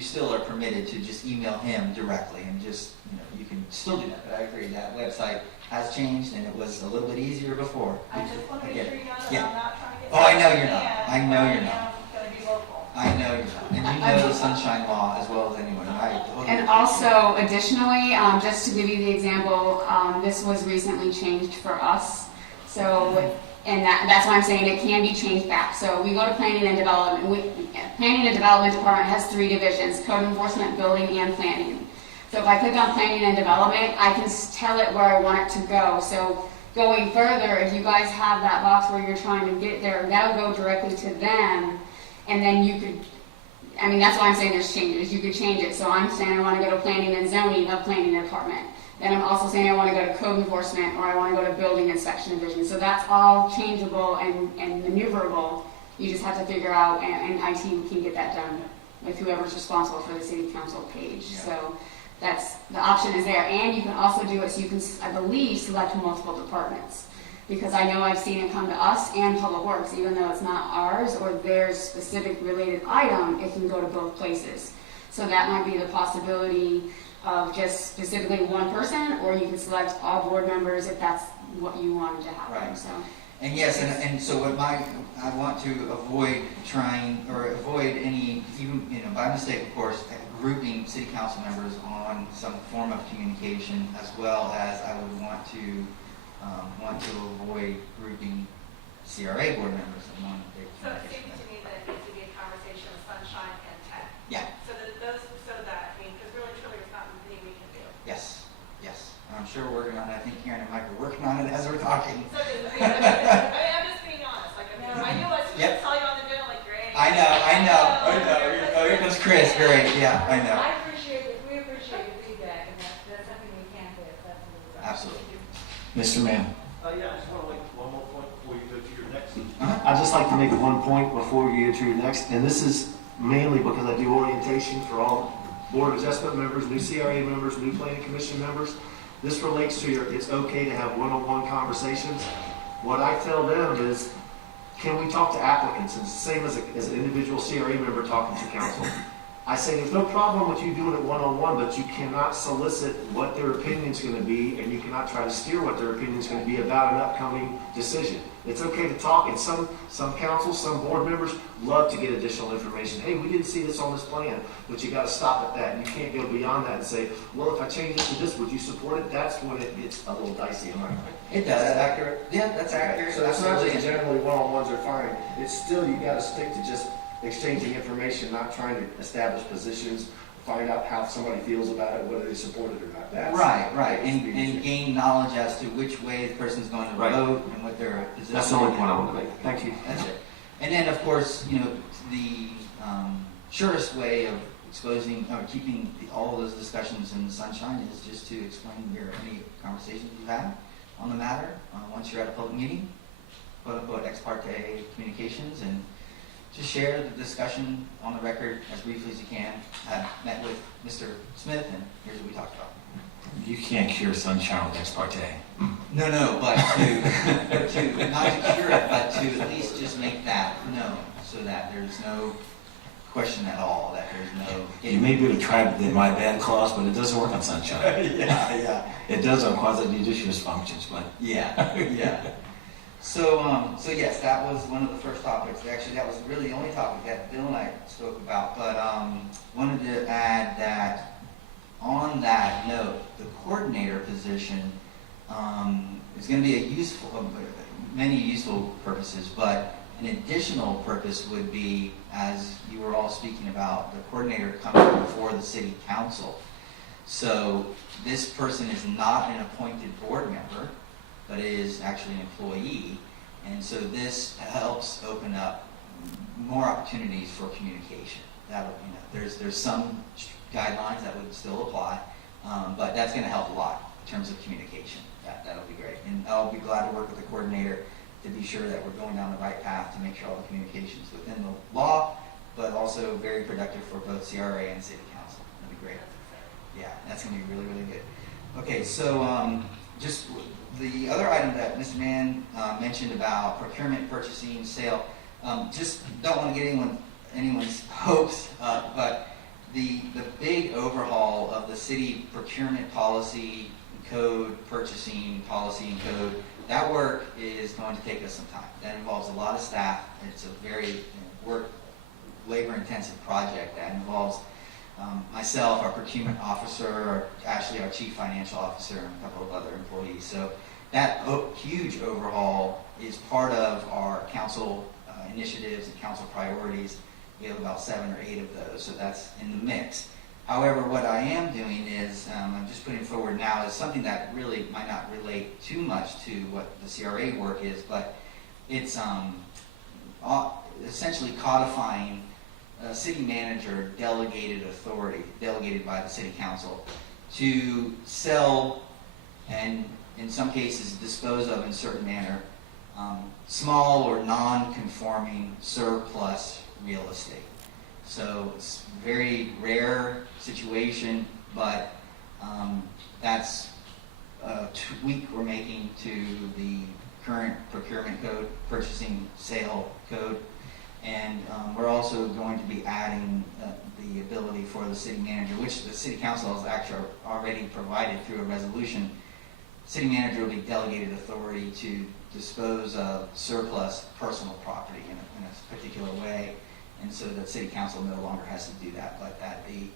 still are permitted to just email him directly, and just, you can still do that. But I agree, that website has changed, and it was a little bit easier before. I just want to make Okay. sure you know that Yeah. I'm not trying to get. Oh, I know you're and not. I know you're not. I am going to be local. I know you're not, and you know the sunshine law as well as anyone. I totally And also, additionally, just to give you the example, this was recently changed for us. So, and that's why I'm saying it can be changed back. So we go to planning and development. Planning and development department has 3 divisions: code enforcement, building, and planning. So if I click on planning and development, I can tell it where I want it to go. So going further, if you guys have that box where you're trying to get there, that'll go directly to them, and then you could, I mean, that's why I'm saying there's changes. You could change it. So I'm saying I want to go to planning and zoning, the planning department. Then I'm also saying I want to go to code enforcement, or I want to go to building inspection division. So that's all changeable and maneuverable. You just have to figure out, and IT can get that done with whoever's responsible for the city council page. Yeah. So that's, the option is there. And you can also do it so you can, I believe, select multiple departments. Because I know I've seen it come to us and Public Works, even though it's not ours or their specific related item, it can go to both places. So that might be the possibility of just specifically one person, or you can select all board members if that's what you wanted to happen. Right. So And yes, and so I want to avoid any, even, by mistake, of course, grouping city council members on some form of communication, as well as I would want to avoid grouping CRA board members in one big So it communication. seems to me that it needs to be a conversation with Sunshine and Tech. Yeah, Really truly, it's not anything we can do. yes. I'm sure we're working on it. I think Karen and Mike are working on it as we're talking. So, I'm just being honest, I knew as soon as I saw you on the bill, like, great. I know. Oh, here comes Chris. Great. Yeah, I know. We appreciate your feedback, and that's something we can do. Absolutely. Mr. Mann. Yeah, I just want to make one more point before you go to your next. I'd just like to make one point before you get to your next, and this is mainly because I do orientation for all Board of Adjustment members, new CRA members, new Planning Commission members. This relates to it's okay to have one-on-one conversations. What I tell them is, can we talk to applicants? It's the same as an individual CRA member talking to council. I say there's no problem with you doing it one-on-one, but you cannot solicit what their opinion's going to be, and you cannot try to steer what their opinion's going to be about an upcoming decision. It's okay to talk, and some councils, some board members love to get additional information. Hey, we didn't see this on this plan, but you got to stop at that. You can't go beyond that and say, well, if I change it to this, would you support it? That's when it gets a little dicey in my mind. It does. Is that accurate? Yeah, that's accurate. So it's not Absolutely. just generally one-on-ones are fine. It's still, you got to stick to just exchanging information, not trying to establish positions, find out how somebody feels about it, whether they support it or not. That's Right, and gain knowledge as to which way the person's going to Right. vote and what their position. That's the only point I want to make. Thank you. That's it. And then, of course, the surest way of exposing or keeping all of those discussions in the sunshine is just to explain any conversations you've had on the matter once you're at a public meeting, quote unquote ex parte communications, and just share the discussion on the record as briefly as you can. I met with Mr. Smith, and here's what we talked about. You can't cure sunshine with ex parte. No, but to not to cure it, but to at least just make that known, so that there's no question at all, that there's no. You may be able to try the my bad clause, but it doesn't work on sunshine. Yeah. It does on quasi-judicious functions, but Yeah. So yes, that was one of the first topics. Actually, that was really the only topic that Bill and I spoke about. But wanted to add that on that note, the coordinator position is going to be many useful purposes. But an additional purpose would be, as you were all speaking about, the coordinator coming before the city council. So this person is not an appointed board member, but is actually an employee, and so this helps open up more opportunities for communication. There's some guidelines that would still apply, but that's going to help a lot in terms of communication. That'll be great, and I'll be glad to work with the coordinator to be sure that we're going down the right path to make sure all the communications within the law, but also very productive for both CRA and City Council. That'd be great. Yeah, that's going to be really, really good. Okay, so just the other item that Mr. Mann mentioned about procurement, purchasing, sale, just don't want to get anyone's hopes up, but the big overhaul of the city procurement policy, code, purchasing policy and code, that work is going to take us some time. That involves a lot of staff. It's a very labor-intensive project that involves myself, our procurement officer, Ashley, our chief financial officer, and a couple of other employees. So that huge overhaul is part of our council initiatives and council priorities. We have about 7 or 8 of those, so that's in the mix. However, what I am doing is, I'm just putting forward now, is something that really might not relate too much to what the CRA work is, but it's essentially codifying city manager delegated authority, delegated by the city council, to sell and in some cases dispose of in certain manner small or non-conforming surplus real estate. So it's a very rare situation, but that's a tweak we're making to the current procurement code, purchasing sale code. And we're also going to be adding the ability for the city manager, which the city council has actually already provided through a resolution. City manager will be delegated authority to dispose of surplus personal property in a particular way. And so that city council no longer has to do that, but that the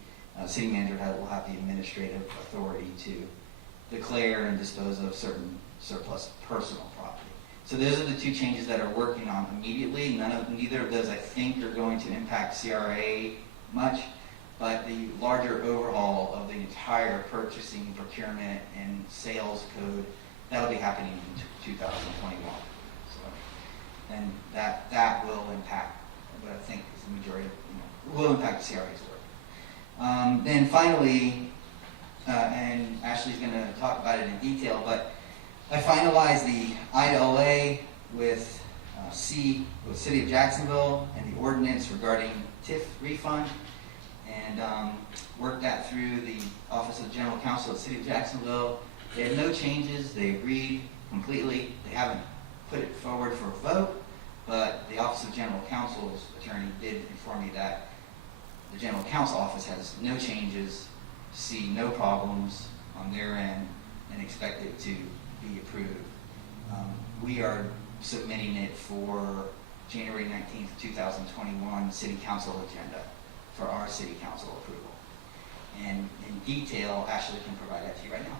city manager will have the administrative authority to declare and dispose of certain surplus personal property. So those are the two changes that are working on immediately. Neither of those I think are going to impact CRA much, but the larger overhaul of the entire purchasing, procurement, and sales code, that'll be happening in 2021. So, and that will impact what I think is the majority, will impact CRA's work. Then finally, and Ashley's going to talk about it in detail, but I finalized the ILA with City of Jacksonville and the ordinance regarding TIF refund, and worked that through the Office of General Counsel at the City of Jacksonville. They had no changes. They agreed completely. They haven't put it forward for a vote, but the Office of General Counsel's attorney did inform me that the General Counsel Office has no changes, see no problems on their end, and expect it to be approved. We are submitting it for January 19th, 2021 City Council agenda for our City Council approval. And in detail, Ashley can provide that to you right now.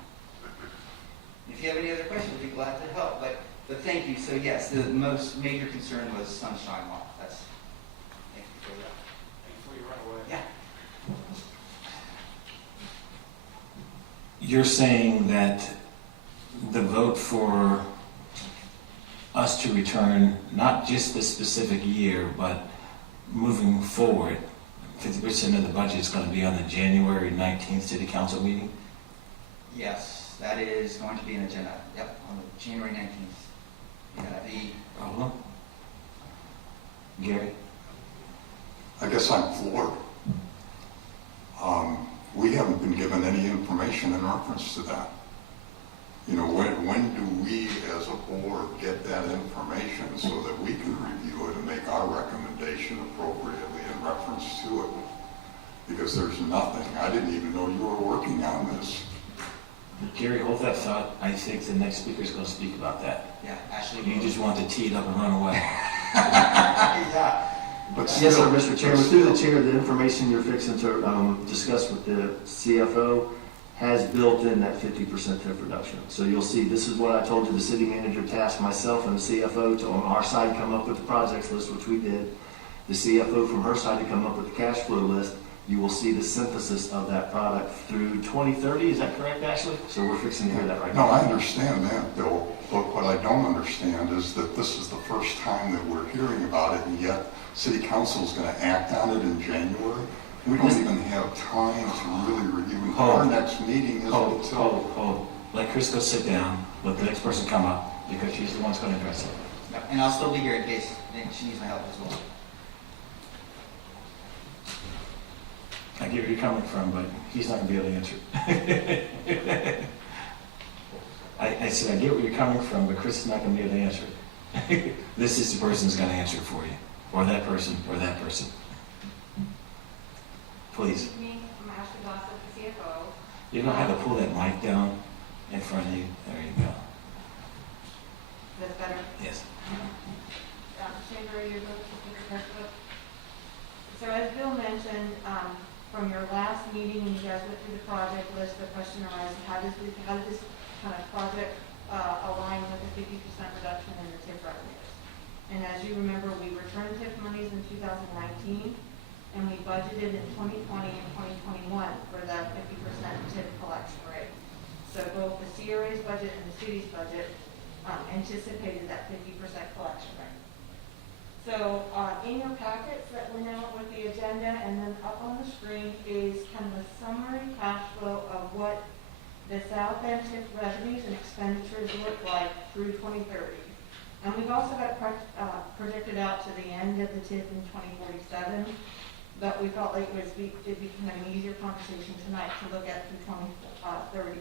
If you have any other questions, we'd be glad to help. But thank you. So yes, the most major concern was Sunshine Law. Thank you for that. Before you run away. Yeah. You're saying that the vote for us to return not just this specific year, but moving forward, 50% of the budget is going to be on the January 19th City Council meeting? Yes, that is going to be an agenda. Yep, on the January 19th. Yeah, Gary? I guess I'm floored. We haven't been given any information in reference to that. When do we as a board get that information so that we can review it and make our recommendation appropriately in reference to it? Because there's nothing. I didn't even know you were working on this. Gary, hold that thought. I think the next speaker is going to speak about that. Yeah, Ashley. You just want to tee it up and run away. Yeah. But Yes, sir, still- Mr. Chairman. Through the chair, the information you're fixing to discuss with the CFO has built in that 50% TIF reduction. So you'll see, this is what I told you, the city manager tasked myself and the CFO to, on our side, come up with the projects list, which we did. The CFO from her side to come up with the cash flow list. You will see the synthesis of that product through 2030. Is that correct, Ashley? So we're fixing to hear that right No, now. I understand that, Bill, but what I don't understand is that this is the first time that we're hearing about it, and yet City Council is going to act on it in January. We don't even have time to really review. Our next meeting isn't until... Hold. Let Chris go sit down. Let the next person come up, because she's the one who's going to address it. Yep, and I'll still be here in case she needs my help as well. I get where you're coming from, but he's not going to be able to answer it. I said, I get where you're coming from, but Chris is not going to be able to answer it. This is the person who's going to answer it for you, or that person, or that person. Please. Me, I'm Ashley Gossett, the CFO. You don't have to pull that mic down in front of you. There you go. That's better. Yes. Chamber, your vote, so as Bill mentioned, from your last meeting, you guys went through the project list, the question arises, how did this kind of project align with the 50% reduction in the TIF revenues? And as you remember, we returned TIF monies in 2019, and we budgeted in 2020 and 2021 for the 50% TIF collection rate. So both the CRA's budget and the city's budget anticipated that 50% collection rate. So in your packets that went out with the agenda, and then up on the screen is kind of a summary cash flow of what the South End TIF revenues and expenditures look like through 2030. And we've also got projected out to the end of the TIF in 2047, but we felt like it'd be kind of an easier conversation tonight to look at through 2030.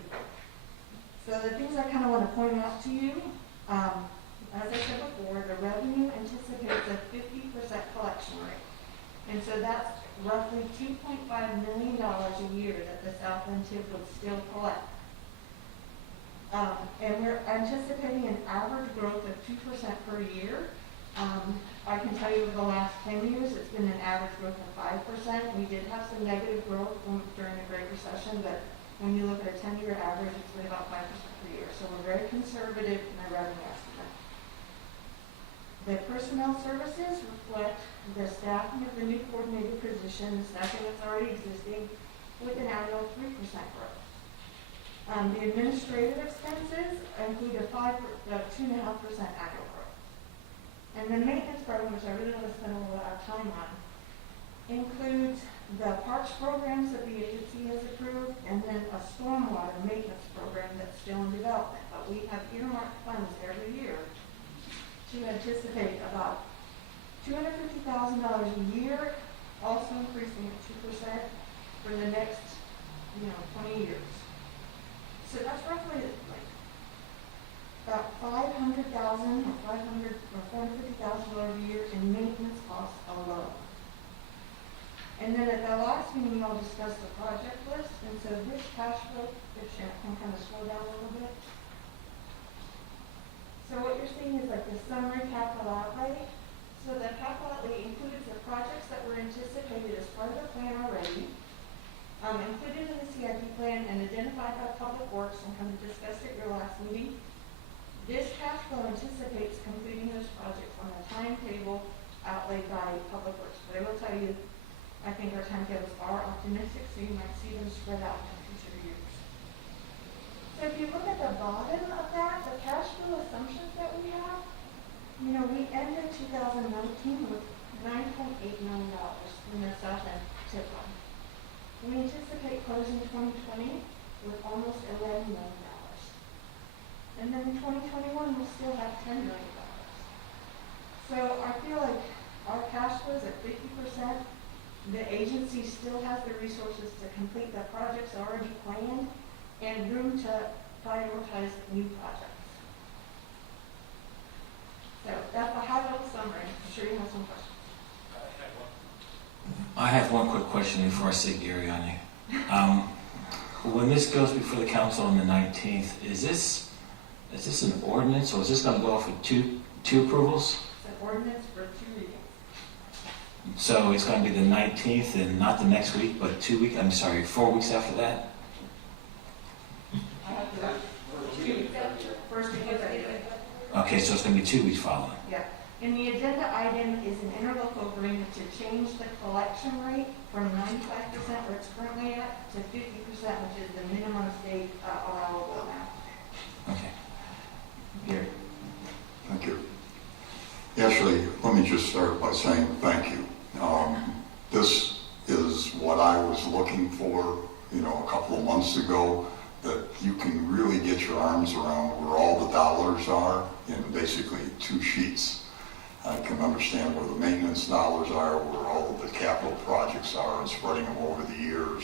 So the things I kind of want to point out to you, as I said before, the revenue anticipates a 50% collection rate. And so that's roughly $2.5 million a year that the South End TIF would still collect. And we're anticipating an average growth of 2% per year. I can tell you over the last 10 years, it's been an average growth of 5%. We did have some negative growth during the Great Recession, but when you look at a 10-year average, it's been about 5% per year. So we're very conservative in our revenue estimate. The personnel services reflect the staffing of the new coordinated position, the staffing that's already existing, with an annual 3% growth. The administrative expenses include a 2.5% annual growth. And the maintenance program, which I really want to spend a lot of time on, includes the parks programs that the agency has approved, and then a stormwater maintenance program that's still in development. But we have earmarked funds every year to anticipate about $250,000 a year, also increasing at 2% for the next, 20 years. So that's roughly like about $500,000 or $450,000 a year in maintenance costs alone. And then at the last meeting, y'all discussed the project list, and so this cash flow, if Shannon can kind of slow down a little bit. So what you're seeing is like the summary capital outlay. So the capital outlay includes the projects that were anticipated as part of the plan already, included in the CIP plan and identified by Public Works and kind of discussed at your last meeting. This cash flow anticipates completing those projects on a timetable outlaid by Public Works. But I will tell you, I think our timetables are optimistic, so you might see them spread out in future years. So if you look at the bottom of that, the cash flow assumptions that we have, we ended 2019 with $9.8 million in the South End TIP fund. We anticipate closing 2020 with almost $11 million. And then in 2021, we'll still have $10 million. So I feel like our cash flow is at 50%. The agency still has the resources to complete the projects already planned and room to prioritize new projects. So that's a high-level summary. I'm sure you have some questions. I have one quick question before I say Gary on you. When this goes before the council on the 19th, is this an ordinance, or is this going to go for two approvals? It's an ordinance for 2 readings. So it's going to be the 19th and not the next week, but 4 weeks after that? First week of April. Okay, so it's going to be 2 weeks following. Yeah. And the agenda item is an interlocal agreement to change the collection rate from 95% where it's currently at to 50%, which is the minimum state allowable amount. Okay. Gary. Thank you. Actually, let me just start by saying thank you. This is what I was looking for, a couple of months ago, that you can really get your arms around where all the dollars are in basically 2 sheets. I can understand where the maintenance dollars are, where all of the capital projects are, and spreading them over the years.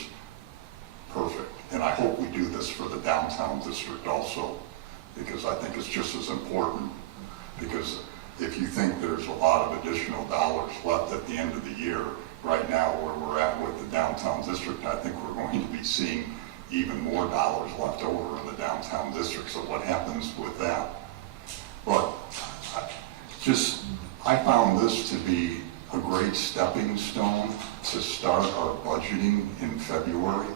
Perfect. And I hope we do this for the downtown district also, because I think it's just as important. Because if you think there's a lot of additional dollars left at the end of the year, right now where we're at with the downtown district, I think we're going to be seeing even more dollars left over in the downtown district. So what happens with that? But I found this to be a great stepping stone to start our budgeting in February,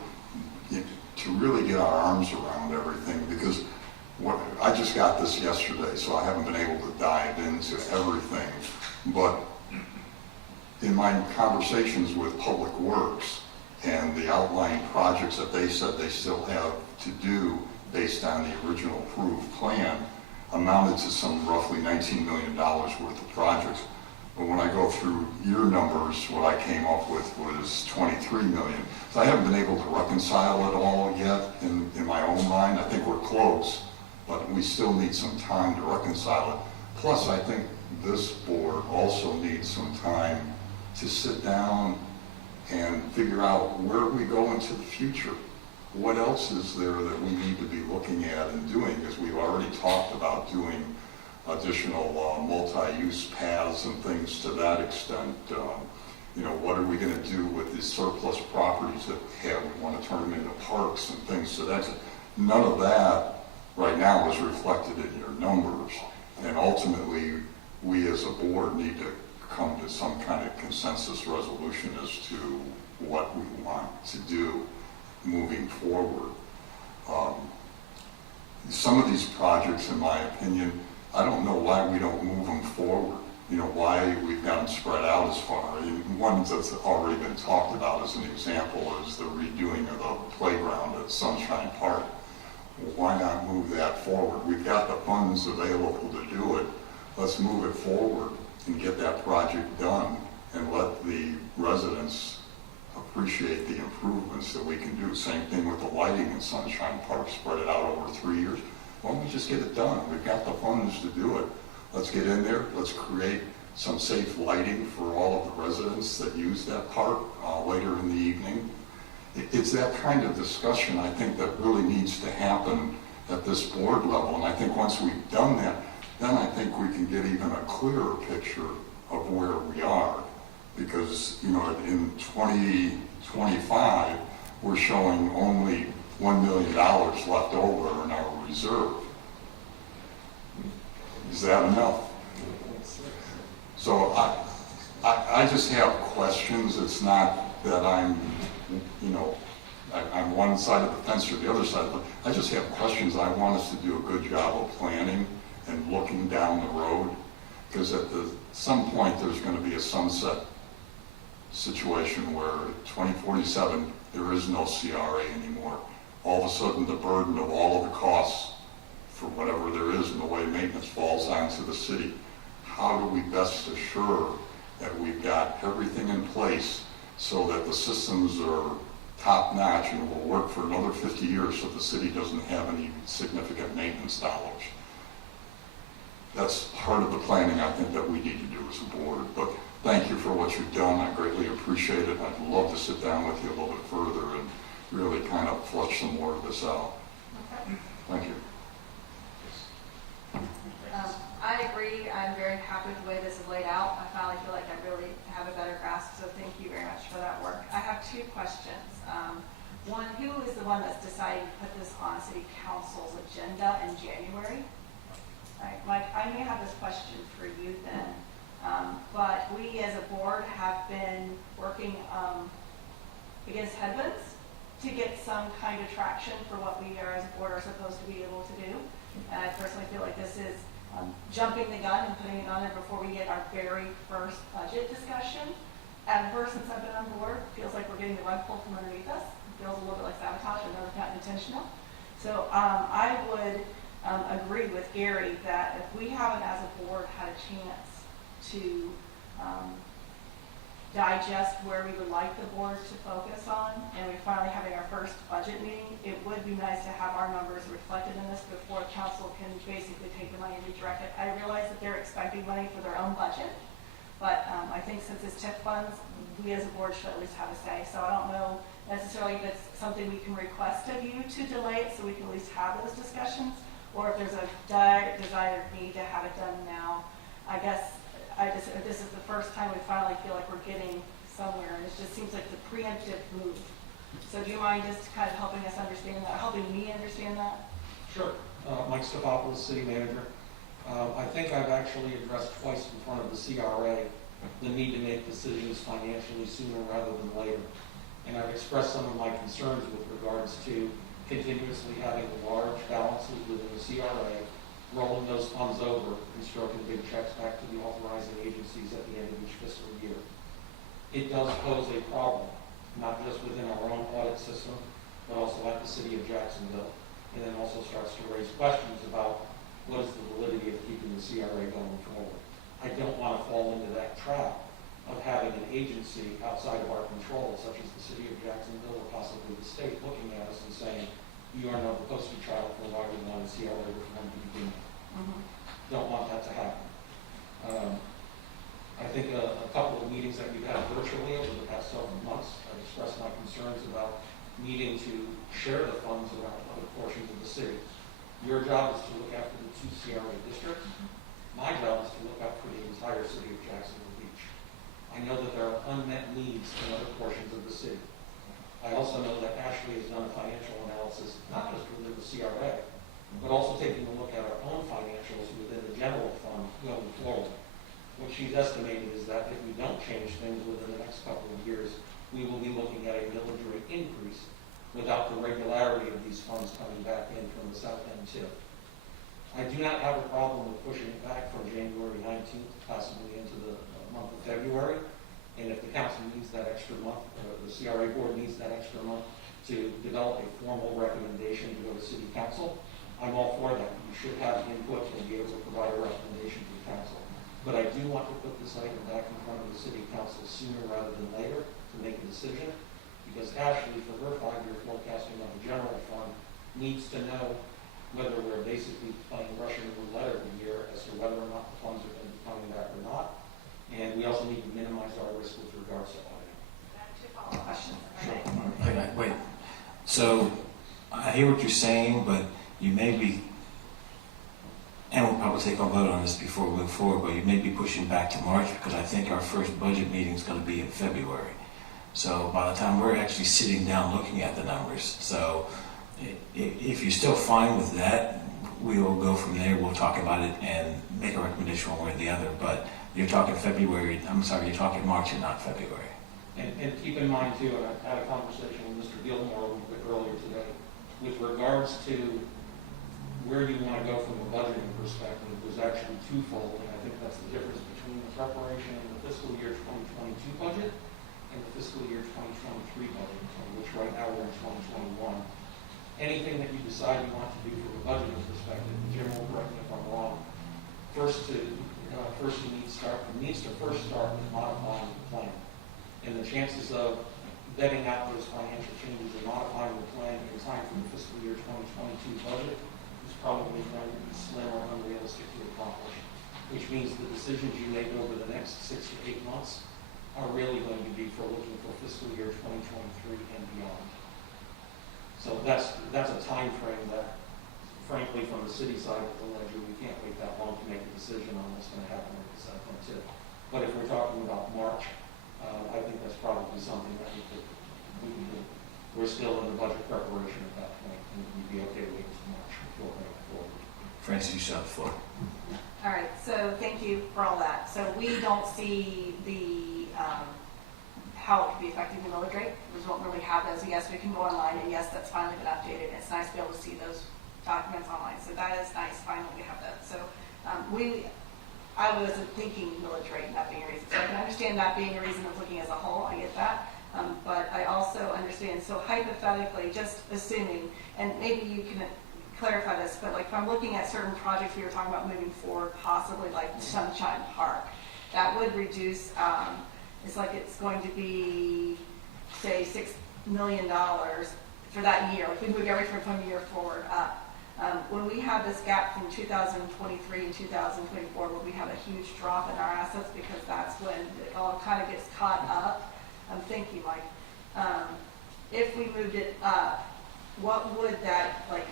to really get our arms around everything, because I just got this yesterday, so I haven't been able to dive into everything. But in my conversations with Public Works and the outlying projects that they said they still have to do based on the original approved plan, amounted to some roughly $19 million worth of projects. But when I go through your numbers, what I came up with was 23 million. So I haven't been able to reconcile it all yet in my own mind. I think we're close, but we still need some time to reconcile it. Plus, I think this board also needs some time to sit down and figure out where we go into the future. What else is there that we need to be looking at and doing? Because we've already talked about doing additional multi-use paths and things to that extent. What are we going to do with these surplus properties that we have? We want to turn them into parks and things to that extent. None of that right now is reflected in your numbers. And ultimately, we as a board need to come to some kind of consensus resolution as to what we want to do moving forward. Some of these projects, in my opinion, I don't know why we don't move them forward. You know, why we've got them spread out as far. And one that's already been talked about as an example is the redoing of the playground at Sunshine Park. Well, why not move that forward? We've got the funds available to do it. Let's move it forward and get that project done and let the residents appreciate the improvements that we can do. Same thing with the lighting in Sunshine Park, spread it out over 3 years. Why don't we just get it done? We've got the funds to do it. Let's get in there. Let's create some safe lighting for all of the residents that use that park later in the evening. It's that kind of discussion, I think, that really needs to happen at this board level. And I think once we've done that, then I think we can get even a clearer picture of where we are. Because, you know, in 2025, we're showing only $1 million left over in our reserve. Is that enough? So I just have questions. It's not that I'm, you know, I'm one side of the fence or the other side, but I just have questions. I want us to do a good job of planning and looking down the road, because at some point there's going to be a sunset situation where 2047 there is no CRA anymore. All of a sudden the burden of all of the costs for whatever there is in the way maintenance falls onto the city. How do we best assure that we've got everything in place so that the systems are top notch and will work for another 50 years so the city doesn't have any significant maintenance dollars? That's part of the planning I think that we need to do as a board. But thank you for what you've done. I greatly appreciate it. I'd love to sit down with you a little bit further and really kind of flush some more of this out. Okay. Thank you. I agree. I'm very happy with the way this is laid out. I finally feel like I really have a better grasp, so thank you very much for that work. I have two questions. One, who is the one that's deciding to put this on City Council's agenda in January? Right, Mike, I may have this question for you then, but we as a board have been working against headwinds to get some kind of traction for what we are as a board are supposed to be able to do. And I personally feel like this is jumping the gun and putting it on there before we get our very first budget discussion. And first, since I've been on board, feels like we're getting the rug pulled from underneath us. It feels a little bit like sabotage. I know it's not intentional. So I would agree with Gary that if we haven't, as a board, had a chance to digest where we would like the board to focus on, and we're finally having our first budget meeting, it would be nice to have our numbers reflected in this before council can basically take the money and redirect it. I realize that they're expecting money for their own budget, but I think since it's TIP funds, we as a board should at least have a say. So I don't know necessarily if it's something we can request of you to delay it so we can at least have those discussions, or if there's a desired need to have it done now. I guess this is the first time we finally feel like we're getting somewhere, and it just seems like the preemptive move. So do you mind just kind of helping us understand that, helping me understand that? Sure. Mike Stefopoulos, City Manager. I think I've actually addressed twice in front of the CRA the need to make decisions financially sooner rather than later. And I've expressed some of my concerns with regards to continuously having large balances within the CRA, rolling those funds over and stroking big checks back to the authorizing agencies at the end of each fiscal year. It does pose a problem, not just within our own audit system, but also at the city of Jacksonville, and then also starts to raise questions about what is the validity of keeping the CRA going forward. I don't want to fall into that trap of having an agency outside of our control, such as the city of Jacksonville or possibly the state, looking at us and saying, you are not the poster child for why we want a CRA reform to begin with. Don't want that to happen. I think a couple of meetings that we've had virtually over the past several months, I've expressed my concerns about needing to share the funds around other portions of the city. Your job is to look after the 2 CRA districts. My job is to look out for the entire city of Jacksonville Beach. I know that there are unmet needs in other portions of the city. I also know that Ashley has done a financial analysis, not just within the CRA, but but also taking a look at our own financials within the general fund going forward. What she's estimated is that if we don't change things within the next couple of years, we will be looking at a millage rate increase without the regularity of these funds coming back in from the south end too. I do not have a problem with pushing it back from January 19th, possibly into the month of February. And if the council needs that extra month, or the CRA board needs that extra month to develop a formal recommendation to go to city council, I'm all for that. You should have input and be able to provide a recommendation to the council. But I do want to put this item back in front of the city council sooner rather than later to make a decision, because Ashley, for her 5-year forecasting on the general fund, needs to know whether we're basically playing Russian roulette every year as to whether or not the funds are going to be coming back or not. And we also need to minimize our risk with regards to auditing. Two follow-up questions. Sure. Wait. So I hear what you're saying, but you may be, and we'll probably take a vote on this before we move forward, but you may be pushing back to March because I think our first budget meeting is going to be in February. So by the time we're actually sitting down looking at the numbers, so if you're still fine with that, we will go from there. We'll talk about it and make a recommendation one way or the other. But you're talking February, I'm sorry, you're talking March and not February. And keep in mind too, and I had a conversation with Mr. Gilmore a little bit earlier today, with regards to where you want to go from a budgeting perspective, there's actually twofold, and I think that's the difference between the preparation in the fiscal year 2022 budget and the fiscal year 2023 budget, which right now we're in 2021. Anything that you decide you want to do from a budgeting perspective, Jim will correct me if I'm wrong, first you needs to first start with modifying the plan. And the chances of vetting out those financial changes and modifying the plan in time for the fiscal year 2022 budget is probably going to be slim or unrealistic to accomplish, which means the decisions you make over the next 6 to 8 months are really going to be for looking for fiscal year 2023 and beyond. So that's a time frame that, frankly, from the city side of the ledger, we can't wait that long to make a decision on what's going to happen with the South End too. But if we're talking about March, I think that's probably something that we can do. We're still in the budget preparation at that point, and we'd be okay waiting until March before going forward. Francis, you shot the floor. All right, so thank you for all that. So we don't see the, how it could be affecting the millage rate. We don't really have those. Yes, we can go online, and yes, that's finally been updated. It's nice to be able to see those documents online. So that is nice, finally we have that. So I wasn't thinking millage rate not being a reason. So I can understand that being a reason of looking as a whole. I get that. But I also understand, so hypothetically, just assuming, and maybe you can clarify this, but like if I'm looking at certain projects we were talking about moving forward, possibly like Sunshine Park, that would reduce, it's like it's going to be, say, $6 million for that year. If we move everything from a year forward up. When we have this gap from 2023 and 2024, will we have a huge drop in our assets because that's when it all kind of gets caught up? Thank you, Mike. If we moved it up, what would that, like,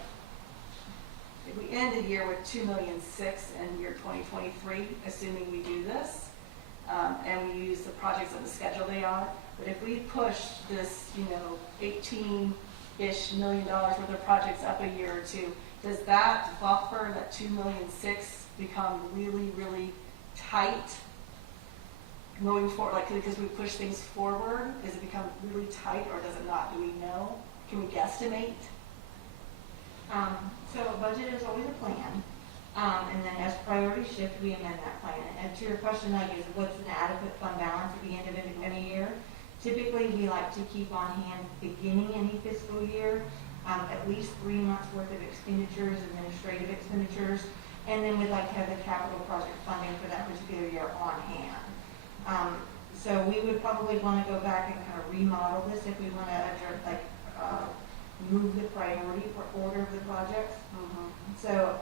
if we end the year with $2.6 million in year 2023, assuming we do this, and we use the projects on the schedule they are, but if we push this, $18-ish million worth of projects up a year or two, does that buffer, that $2.6 million, become really, really tight moving forward? Like, because we push things forward, does it become really tight, or does it not? Do we know? Can we guesstimate? So a budget is always a plan, and then as priorities shift, we amend that plan. And to your question, like, is what's an adequate fund balance at the end of any year? Typically, we like to keep on hand beginning any fiscal year, at least 3 months worth of expenditures, administrative expenditures, and then we'd like to have the capital project funding for that particular year on hand. So we would probably want to go back and kind of remodel this if we want to move the priority for order of the projects. So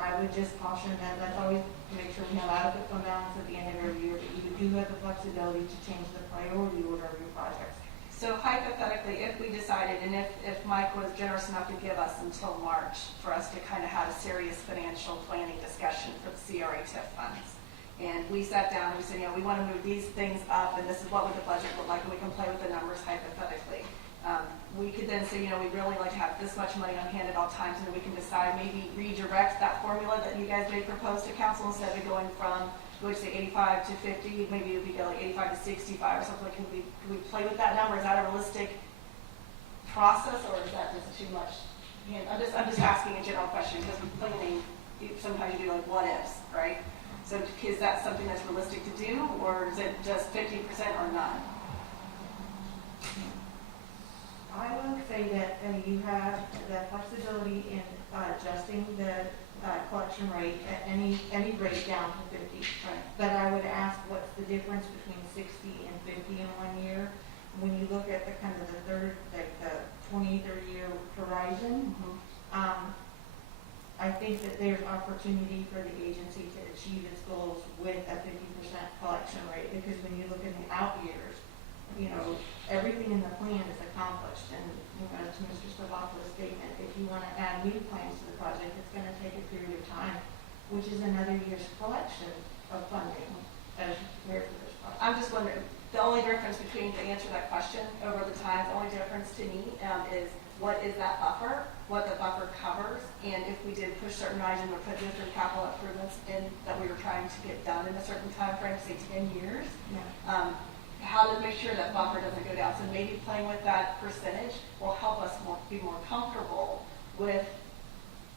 I would just caution that that's always to make sure we have adequate fund balance at the end of every year, but you do have the flexibility to change the priority order of your projects. So hypothetically, if we decided, and if Mike was generous enough to give us until March for us to kind of have a serious financial planning discussion for the CRA TIF funds, and we sat down and we said, we want to move these things up, and this is what would the budget look like, and we can play with the numbers hypothetically. We could then say, we'd really like to have this much money on hand at all times, and we can decide, maybe redirect that formula that you guys may propose to council instead of going from, would say 85 to 50, maybe it would be like 85 to 65 or something. Can we play with that number? Is that a realistic process, or is that just too much? I'm just asking a general question, because planning, sometimes you do like what ifs, right? So is that something that's realistic to do, or is it just 50% or none? I would say that you have the flexibility in adjusting the collection rate at any rate down to 50. Right. But I would ask, what's the difference between 60 and 50 in 1 year? When you look at the kind of the 20, 30-year horizon, I think that there's opportunity for the agency to achieve its goals with a 50% collection rate, because when you look in the out years, everything in the plan is accomplished. And to Mr. Stavropoulos' statement, if you want to add new plans to the project, it's going to take a period of time, which is another year's collection of funding as compared to this project. I'm just wondering, the only difference between, to answer that question over the time, the only difference to me is what is that buffer, what the buffer covers, and if we did push certain items or put different capital improvements in that we were trying to get done in a certain time frame, say 10 years, how to make sure that buffer doesn't go down. So maybe playing with that percentage will help us be more comfortable with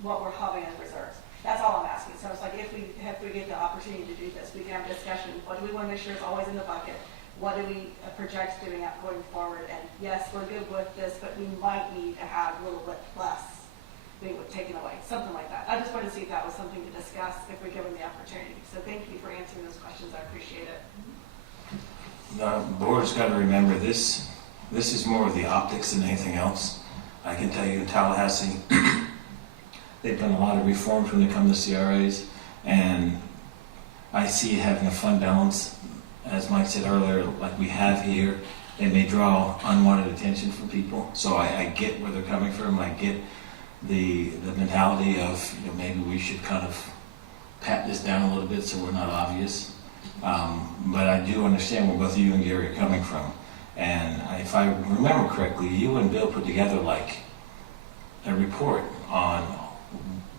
what we're having in reserves. That's all I'm asking. So it's like, if we get the opportunity to do this, we can have a discussion. What do we want to make sure is always in the bucket? What do we project doing going forward? And yes, we're good with this, but we might need to have a little bit less being taken away, something like that. I just wanted to see if that was something to discuss if we're given the opportunity. So thank you for answering those questions. I appreciate it. The board's got to remember this is more of the optics than anything else. I can tell you in Tallahassee, they've done a lot of reforms when they come to CRAs, and I see it having a fund balance. As Mike said earlier, like we have here, it may draw unwanted attention from people. So I get where they're coming from. I get the mentality of, maybe we should kind of pat this down a little bit so we're not obvious. But I do understand where both you and Gary are coming from. And if I remember correctly, you and Bill put together like a report on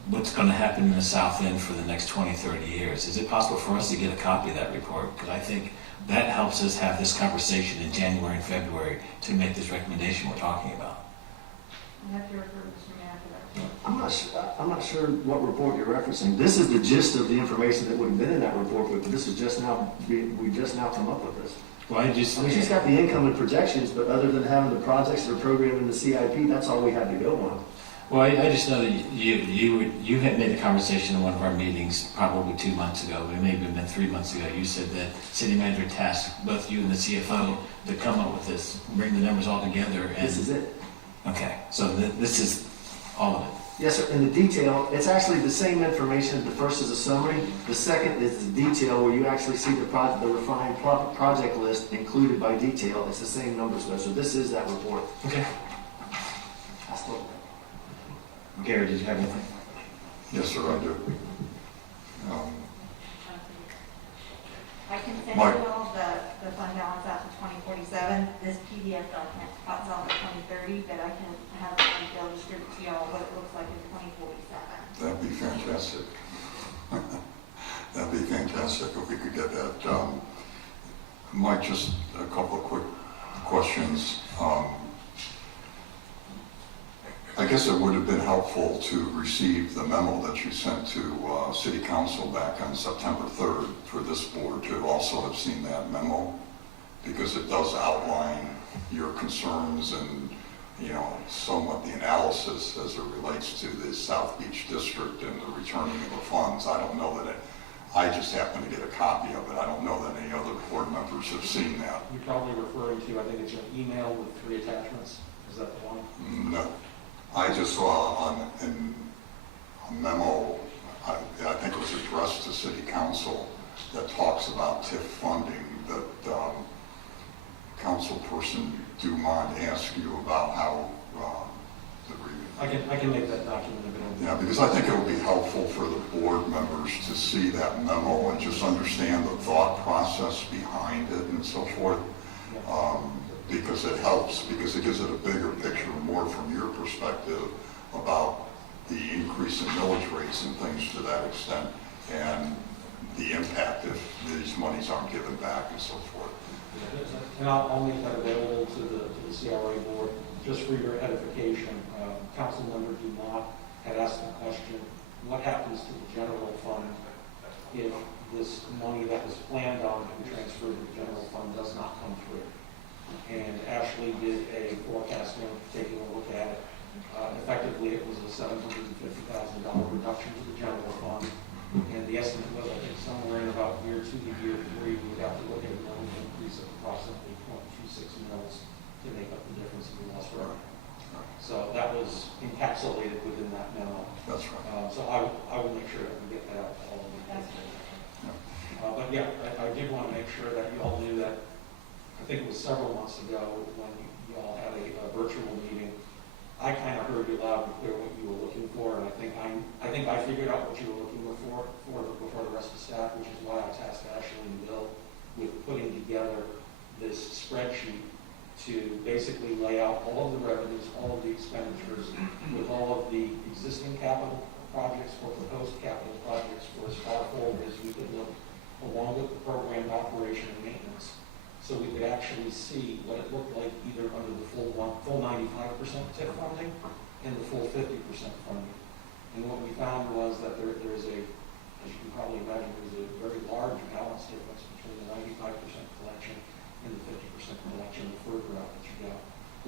what's going to happen in the South End for the next 20, 30 years. Is it possible for us to get a copy of that report? Because I think that helps us have this conversation in January and February to make this recommendation we're talking about. I have to refer to Mr. Mann for that. I'm not sure what report you're referencing. This is the gist of the information that would have been in that report, but this is just now, we just now come up with this. Well, She's got the income and projections, but other than having the projects that are programmed in the CIP, that's all we had to go on. Well, I just know that you had made a conversation in one of our meetings probably 2 months ago, but it may have been 3 months ago. You said that city manager tasked both you and the CFO to come up with this, bring the numbers all together. And, This is it. Okay, so this is all of it. Yes, sir. In the detail, it's actually the same information. The first is a summary. The second is the detail, where you actually see the refined project list included by detail. It's the same numbers, though. So this is that report. Okay. Gary, did you have anything? Yes, sir, I do. I can send Mike. you all the fund balance out to 2047. This PDF document spots out to 2030, but I can have Bill distribute to y'all what it looks like in 2047. That'd be fantastic. That'd be fantastic if we could get that. Mike, just a couple of quick questions. I guess it would have been helpful to receive the memo that you sent to City Council back on September 3rd for this board to also have seen that memo, because it does outline your concerns and, somewhat the analysis as it relates to the South Beach District and the returning of the funds. I don't know that I just happened to get a copy of it. I don't know that any other board members have seen that. You're probably referring to, I think it's an email with 3 attachments. Is that the one? No. I just saw in a memo, I think it was addressed to City Council, that talks about TIF funding, that Councilperson Dumont asked you about how I can make that document available. Yeah, because I think it would be helpful for the board members to see that memo and just understand the thought process behind it and so forth. because it helps, because it gives it a bigger picture, more from your perspective about the increase in millage rates and things to that extent, and the impact if these monies aren't given back and so forth. And I'll make that available to the CRA board, just for your edification. Councilmember Dumont had asked the question, what happens to the general fund if this money that was planned on to be transferred to the general fund does not come through? And Ashley did a forecasting, taking a look at it. Effectively, it was a $750,000 reduction to the general fund. And the estimate was, I think, somewhere in about year 2 to year 3, we'd have to look at a loan increase of approximately 0.26 mils to make up the difference in the lost revenue. So that was encapsulated within that memo. That's right. So I will make sure that we get that out to all of you. But yeah, I did want to make sure that you all knew that, I think it was several months ago when you all had a virtual meeting, I kind of heard you loud and clear what you were looking for, and I think I figured out what you were looking for before the rest of the staff, which is why I tasked Ashley and Bill with putting together this spreadsheet to basically lay out all of the revenues, all of the expenditures, with all of the existing capital projects or proposed capital projects for as far forward as we could look, along with the program operation and maintenance, so we could actually see what it looked like either under the full 95% TIF funding and the full 50% funding. And what we found was that there's a, as you can probably imagine, there's a very large balance difference between the 95% collection and the 50% collection the further out that you go,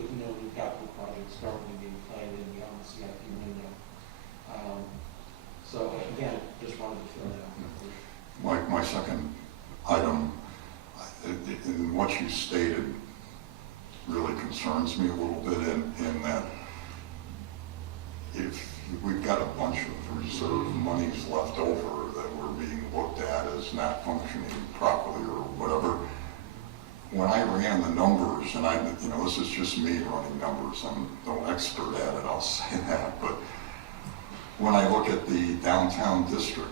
with no new capital projects currently being planned in beyond the CIP window. So again, just wanted to throw that out. My second item, in what you stated, really concerns me a little bit in that if we've got a bunch of reserve monies left over that we're being looked at as not functioning properly or whatever, when I ran the numbers, and this is just me running numbers, I'm no expert at it, I'll say that, but when I look at the downtown district,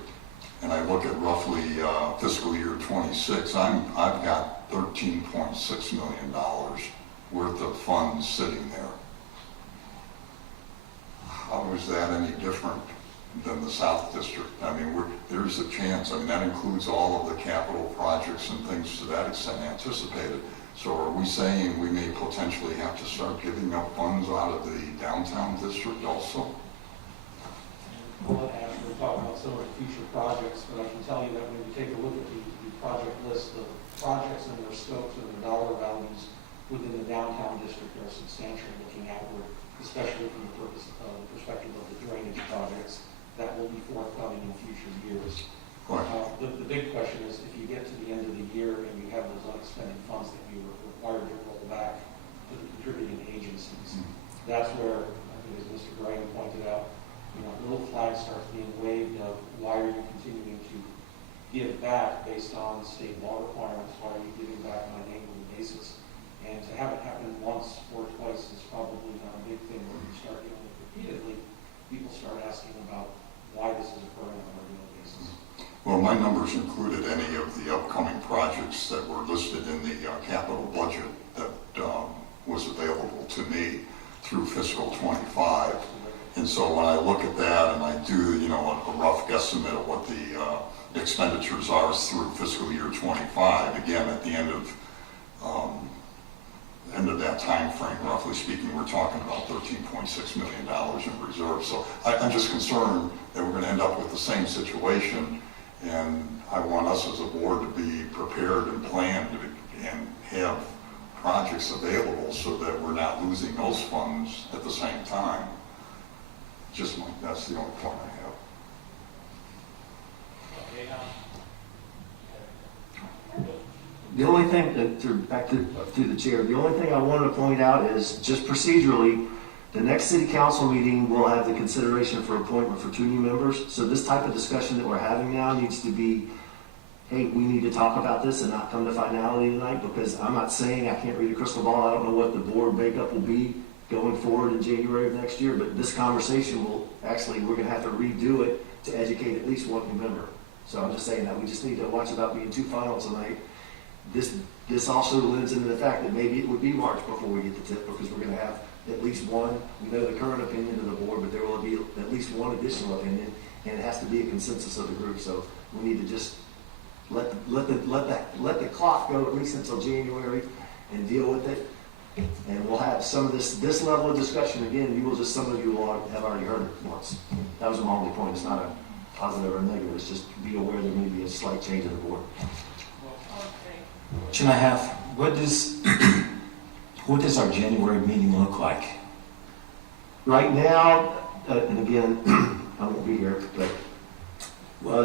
and I look at roughly fiscal year 26, I've got $13.6 million worth of funds sitting there. How is that any different than the South District? I mean, there's a chance. I mean, that includes all of the capital projects and things to that extent anticipated. So are we saying we may potentially have to start giving up funds out of the downtown district also? We'll talk about some of the future projects, but I can tell you that when you take a look at the project list, the projects and their scopes and their dollar values within the downtown district are substantial looking outward, especially from the perspective of the drainage projects that will be forthcoming in future years. Right. The big question is, if you get to the end of the year and you have those unexpended funds that you are required to roll back to the contributing agencies, that's where, I think as Mr. Graham pointed out, little flag starts being waved of why are you continuing to give back based on state law requirements, why are you giving back on an annual basis? And to have it happen once or twice is probably not a big thing. When you start doing it repeatedly, people start asking about why this is occurring on a regular basis. Well, my numbers included any of the upcoming projects that were listed in the capital budget that was available to me through fiscal 25. And so when I look at that and I do, a rough guesstimate of what the expenditures are through fiscal year 25, again, at the end of that time frame, roughly speaking, we're talking about $13.6 million in reserves. So I'm just concerned that we're going to end up with the same situation, and I want us as a board to be prepared and planned and have projects available so that we're not losing those funds at the same time. That's the only point I have. The only thing, back to the chair, the only thing I wanted to point out is just procedurally, the next city council meeting will have the consideration for appointment for 2 new members. So this type of discussion that we're having now needs to be, hey, we need to talk about this and not come to finality tonight, because I'm not saying I can't read a crystal ball. I don't know what the board makeup will be going forward in January of next year, but this conversation will actually, we're going to have to redo it to educate at least 1 new member. So I'm just saying that we just need to watch about being too final tonight This also lends into the fact that maybe it would be March before we get the tip, because we're gonna have at least one, we know the current opinion of the board, but there will be at least one additional opinion, and it has to be a consensus of the group, so we need to just let the clock go at least until January and deal with it. And we'll have some of this level of discussion again, some of you will have already heard it once. That was my only point. It's not a positive or negative, it's just be aware there may be a slight change in the board. Should I have, what does our January meeting look like? Right now, and again, I won't be here, but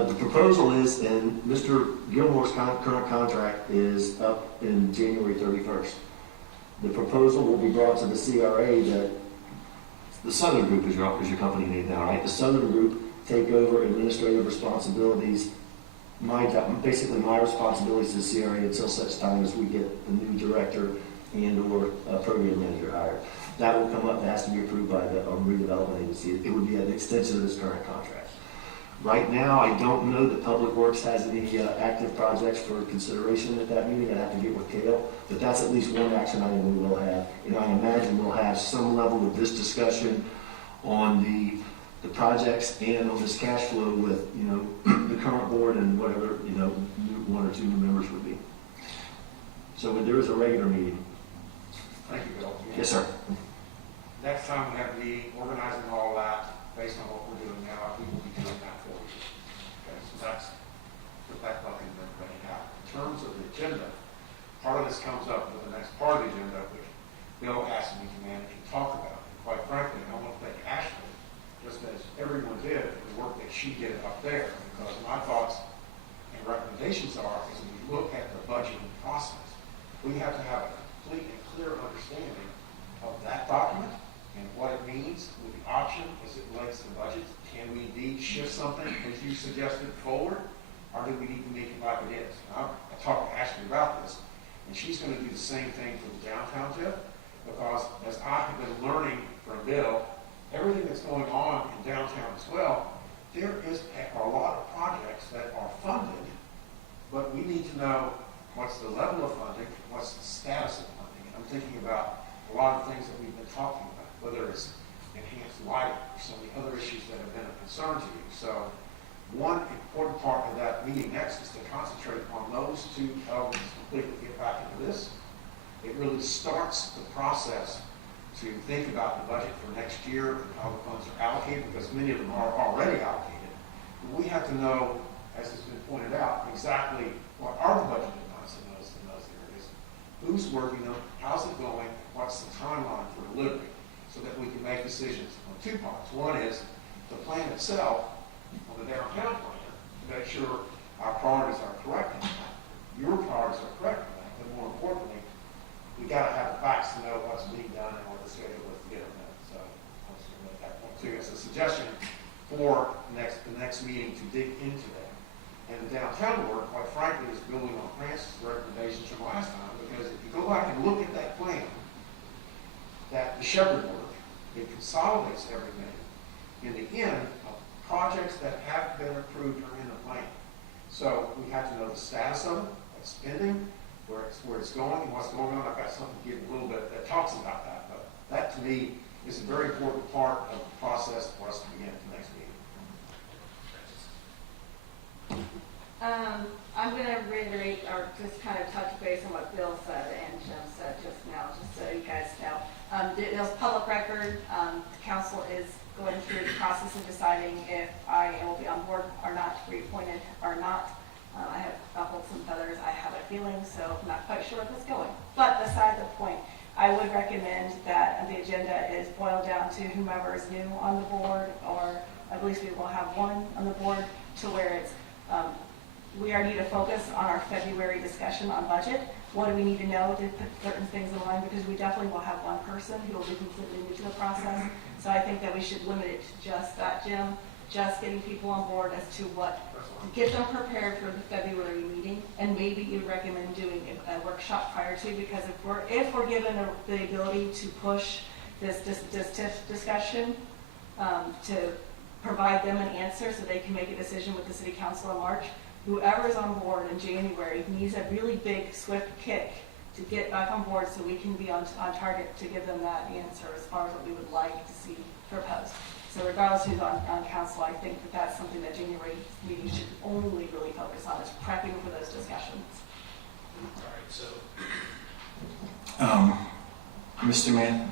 the proposal is, and Mr. Gilmore's current contract is up in January 31st. The proposal will be brought to the CRA that the Southern Group is your company name now, right? The Southern Group take over administrative responsibilities, basically my responsibilities to the CRA until such time as we get a new director and/or a program manager hired. That will come up, that has to be approved by the redevelopment agency. It would be an extension of this current contract. Right now, I don't know that Public Works has any active projects for consideration at that meeting. I'd have to get with Kale, but that's at least one action item we will have. And I imagine we'll have some level of this discussion on the projects and on this cash flow with, the current board and whatever, one or two new members would be. So there is a regular meeting. Thank you, Bill. Yes, sir. Next time we have a meeting, organizing all that, based on what we're doing now, we will be doing that for you. Okay, so that's, put that bucket in everybody out. In terms of the agenda, part of this comes up with the next part of the agenda, which Bill asked me to manage and talk about. And quite frankly, I want to thank Ashley, just as everyone did, for the work that she did up there, because my thoughts and recommendations are, as we look at the budgeting process, we have to have a complete and clear understanding of that document and what it means with the option as it relates to the budget. Can we indeed shift something, as you suggested, forward, or do we need to make it like it is? I talked to Ashley about this, and she's going to do the same thing for the downtown tip, because as I have been learning from Bill, everything that's going on in downtown as well, there is a lot of projects that are funded, but we need to know what's the level of funding, what's the status of funding. And I'm thinking about a lot of things that we've been talking about, whether it's enhanced lighting or some of the other issues that have been a concern to you. So one important part of that meeting next is to concentrate on those two elements completely. Get back into this. It really starts the process to think about the budget for next year and how the funds are allocated, because many of them are already allocated. But we have to know, as has been pointed out, exactly what are the budgeted funds in those areas, who's working them, how's it going, what's the timeline for delivery, so that we can make decisions on two parts. One is the plan itself, on the downtown plan, to make sure our priorities are correct in that. Your priorities are correct in that, but more importantly, we got to have the facts to know what's being done and what the schedule is to get it done. So I was going to make that point too as a suggestion for the next meeting to dig into that. And the downtown work, quite frankly, is building on Francis' recommendations from last time, because if you go back and look at that plan, that the Shepherd work, it consolidates everything in the end of projects that have been approved or in the plan. So we have to know the status of it, what's spending, where it's going, and what's going on. I've got something to give a little bit that talks about that, but that to me is a very important part of the process for us to begin at the next meeting. I'm going to reiterate or just kind of touch base on what Bill said and Jim said just now, just so you guys know. Bill's public record. The council is going through the process of deciding if I will be on board or not, reappointed or not. I have ruffled some feathers. I have a feeling, so I'm not quite sure where that's going. But beside the point, I would recommend that the agenda is boiled down to whomever is new on the board, or at least we will have one on the board, to where it's we are need to focus on our February discussion on budget. What do we need to know to put certain things in line? Because we definitely will have one person who will be completely new to the process. So I think that we should limit it to just that, Jim, just getting people on board as to what, get them prepared for the February meeting. And maybe you recommend doing a workshop prior to, because if we're given the ability to push this TIF discussion, to provide them an answer so they can make a decision with the city council in March, whoever's on board in January needs a really big, swift kick to get back on board so we can be on target to give them that answer as far as what we would like to see proposed. So regardless who's on council, I think that that's something that January meetings should only really focus on, is prepping for those discussions. All right, so. Mr. Mann?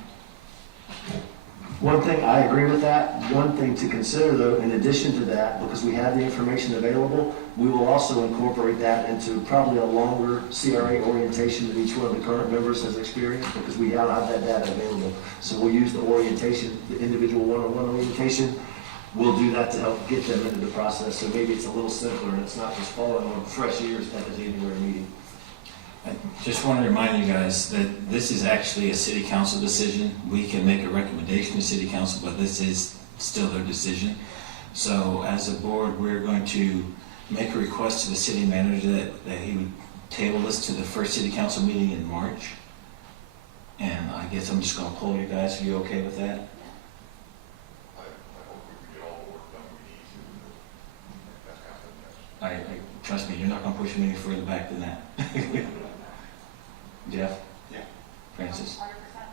One thing, I agree with that. One thing to consider though, in addition to that, because we have the information available, we will also incorporate that into probably a longer CRA orientation that each one of the current members has experienced, because we now have that data available. So we'll use the orientation, the individual one-on-one orientation. We'll do that to help get them into the process. So maybe it's a little simpler and it's not just falling on fresh ears at the January meeting. I just want to remind you guys that this is actually a city council decision. We can make a recommendation to city council, but this is still their decision. So as a board, we're going to make a request to the city manager that he would table this to the first city council meeting in March. And I guess I'm just going to poll you guys. Are you okay with that? I hope we can get all the work done we need to make that happen. Yes. Trust me, you're not going to push him any further back than that. Jeff? Yeah. Francis?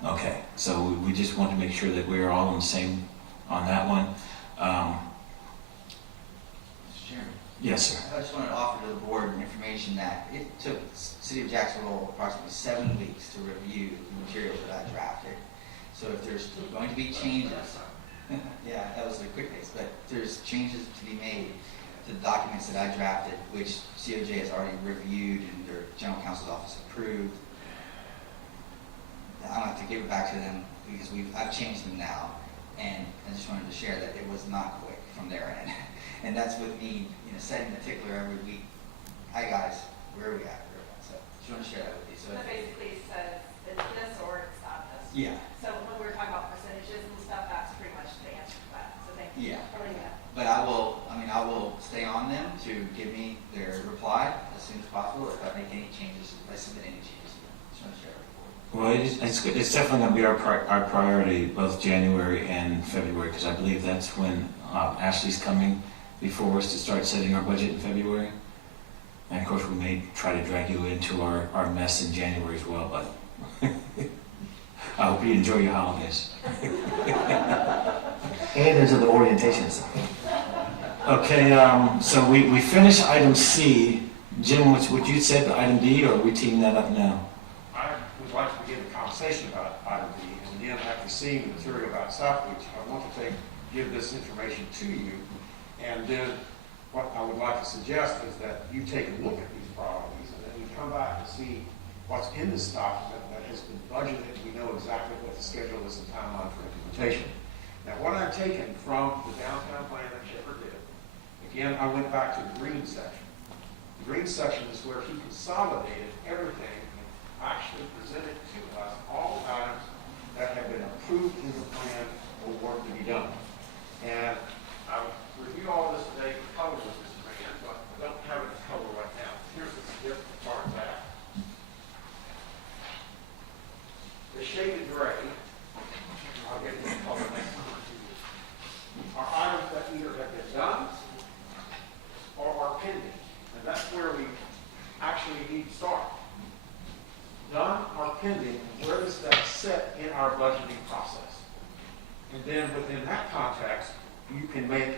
100%. Okay, so we just want to make sure that we're all on the same, on that one. Mr. Chairman, Yes, sir. I just wanted to offer to the board information that it took City of Jacksonville approximately 7 weeks to review the materials that I drafted. So if there's going to be changes, yeah, that was a quick fix, but if there's changes to be made to the documents that I drafted, which COJ has already reviewed and their general counsel's office approved, I don't have to give it back to them because I've changed them now. And I just wanted to share that it was not quick from their end. And that's with me, setting the tickler every week. Hi guys, where are we at? So just want to share that with you. So That basically says it's this or it's not this. yeah, So when we were talking about percentages and stuff, that's pretty much the answer to that. So thank you Yeah. for bringing that. but I will stay on them to give me their reply as soon as possible if I make any changes, if I submit any changes. Just want to share it with you. Well, it's definitely going to be our priority, both January and February, because I believe that's when Ashley's coming before us to start setting our budget in February. And of course, we may try to drag you into our mess in January as well, but I hope you enjoy your holidays. And into the orientations. Okay, so we finished item C. Jim, what you said to item D, or are we teeing that up now? I would like to begin the conversation about item B, and then after seeing the material about South Beach, I want to give this information to you, and then what I would like to suggest is that you take a look at these priorities, and then you come back and see what's in this document that has been budgeted. We know exactly what the schedule is and timeline for implementation. Now, what I've taken from the downtown plan that Shepherd did, again, I went back to the green section. The green section is where he consolidated everything and actually presented to us all the items that have been approved in the plan or work to be done. And I reviewed all this today for color with this plan, but I don't have it in color right now. Here's the significant part of that. The shaded gray, I'll get this color next time, are items that either have been done or are pending. And that's where we actually need to start. Done or pending, where does that sit in our budgeting process? And then within that context, you can make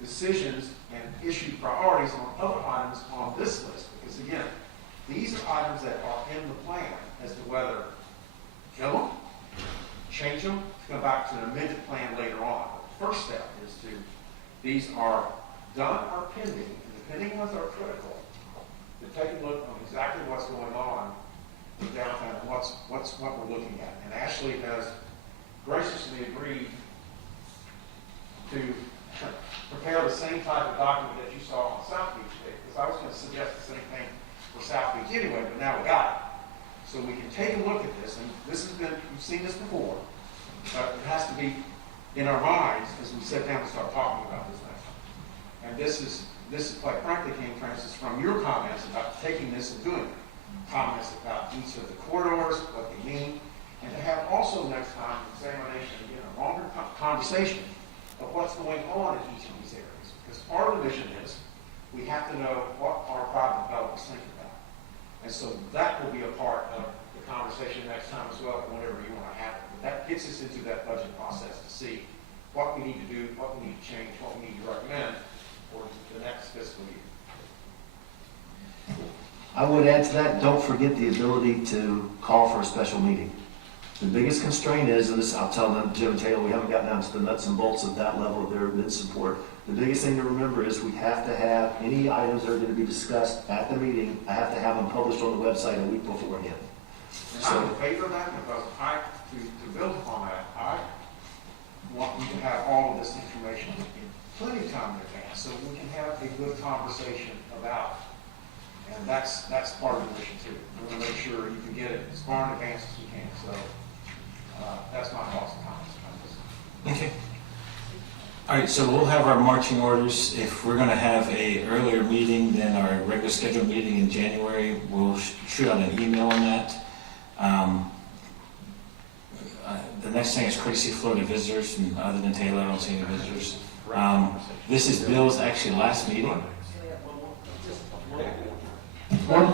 decisions and issue priorities on other items on this list. Because again, these are items that are in the plan as to whether kill them, change them, come back to an amended plan later on. The first step is these are done or pending, and the pending ones are critical, to take a look on exactly what's going on in downtown, and what we're looking at. And Ashley has graciously agreed to prepare the same type of document that you saw on South Beach Day, because I was going to suggest the same thing for South Beach anyway, but now we got it. So we can take a look at this, and this has been, you've seen this before, but it has to be in our minds as we sit down and start talking about this next time. And this is quite frankly came, Francis, from your comments about taking this and doing it. Comments about each of the corridors, what they mean, and to have also next time an examination, again, a longer conversation of what's going on in each of these areas. Because part of the mission is we have to know what our private developers think about. And so that will be a part of the conversation next time as well, whenever you want to have it. But that gets us into that budget process to see what we need to do, what we need to change, what we need to recommend for the next fiscal year. I would add to that, don't forget the ability to call for a special meeting. The biggest constraint is, and this, I'll tell them, Jim and Taylor, we haven't gotten down to the nuts and bolts of that level of their bid support. The biggest thing to remember is we have to have any items that are going to be discussed at the meeting, I have to have them published on the website a week beforehand. And I'm in favor of that because to build upon that, I want you to have all of this information in plenty of time in advance so we can have a good conversation about it. And that's part of the mission too. We want to make sure you can get it as far in advance as you can. So that's my thoughts and comments on this. Okay. All right, so we'll have our marching orders. If we're going to have a earlier meeting than our regular scheduled meeting in January, we'll shoot out an email on that. The next thing is courtesy flow to visitors, and other than Taylor, I don't see any visitors. This is Bill's actually last meeting. One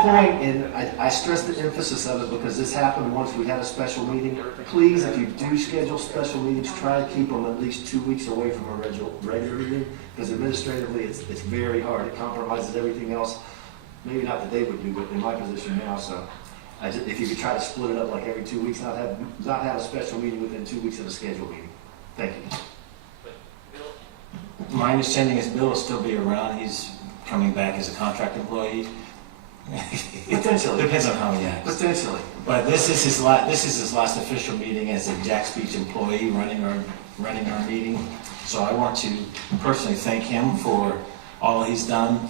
point, and I stress the emphasis of it because this happened once we had a special meeting. Please, if you do schedule special meetings, try to keep them at least 2 weeks away from a regular meeting, because administratively, it's very hard. It compromises everything else. Maybe not that they would do, but in my position now, so if you could try to split it up like every 2 weeks, not have a special meeting within 2 weeks of a scheduled meeting. Thank you. My understanding is Bill will still be around. He's coming back as a contract employee. Potentially. Depends on how he acts. Potentially. But this is his last official meeting as a Jack's Beach employee running our meeting. So I want to personally thank him for all he's done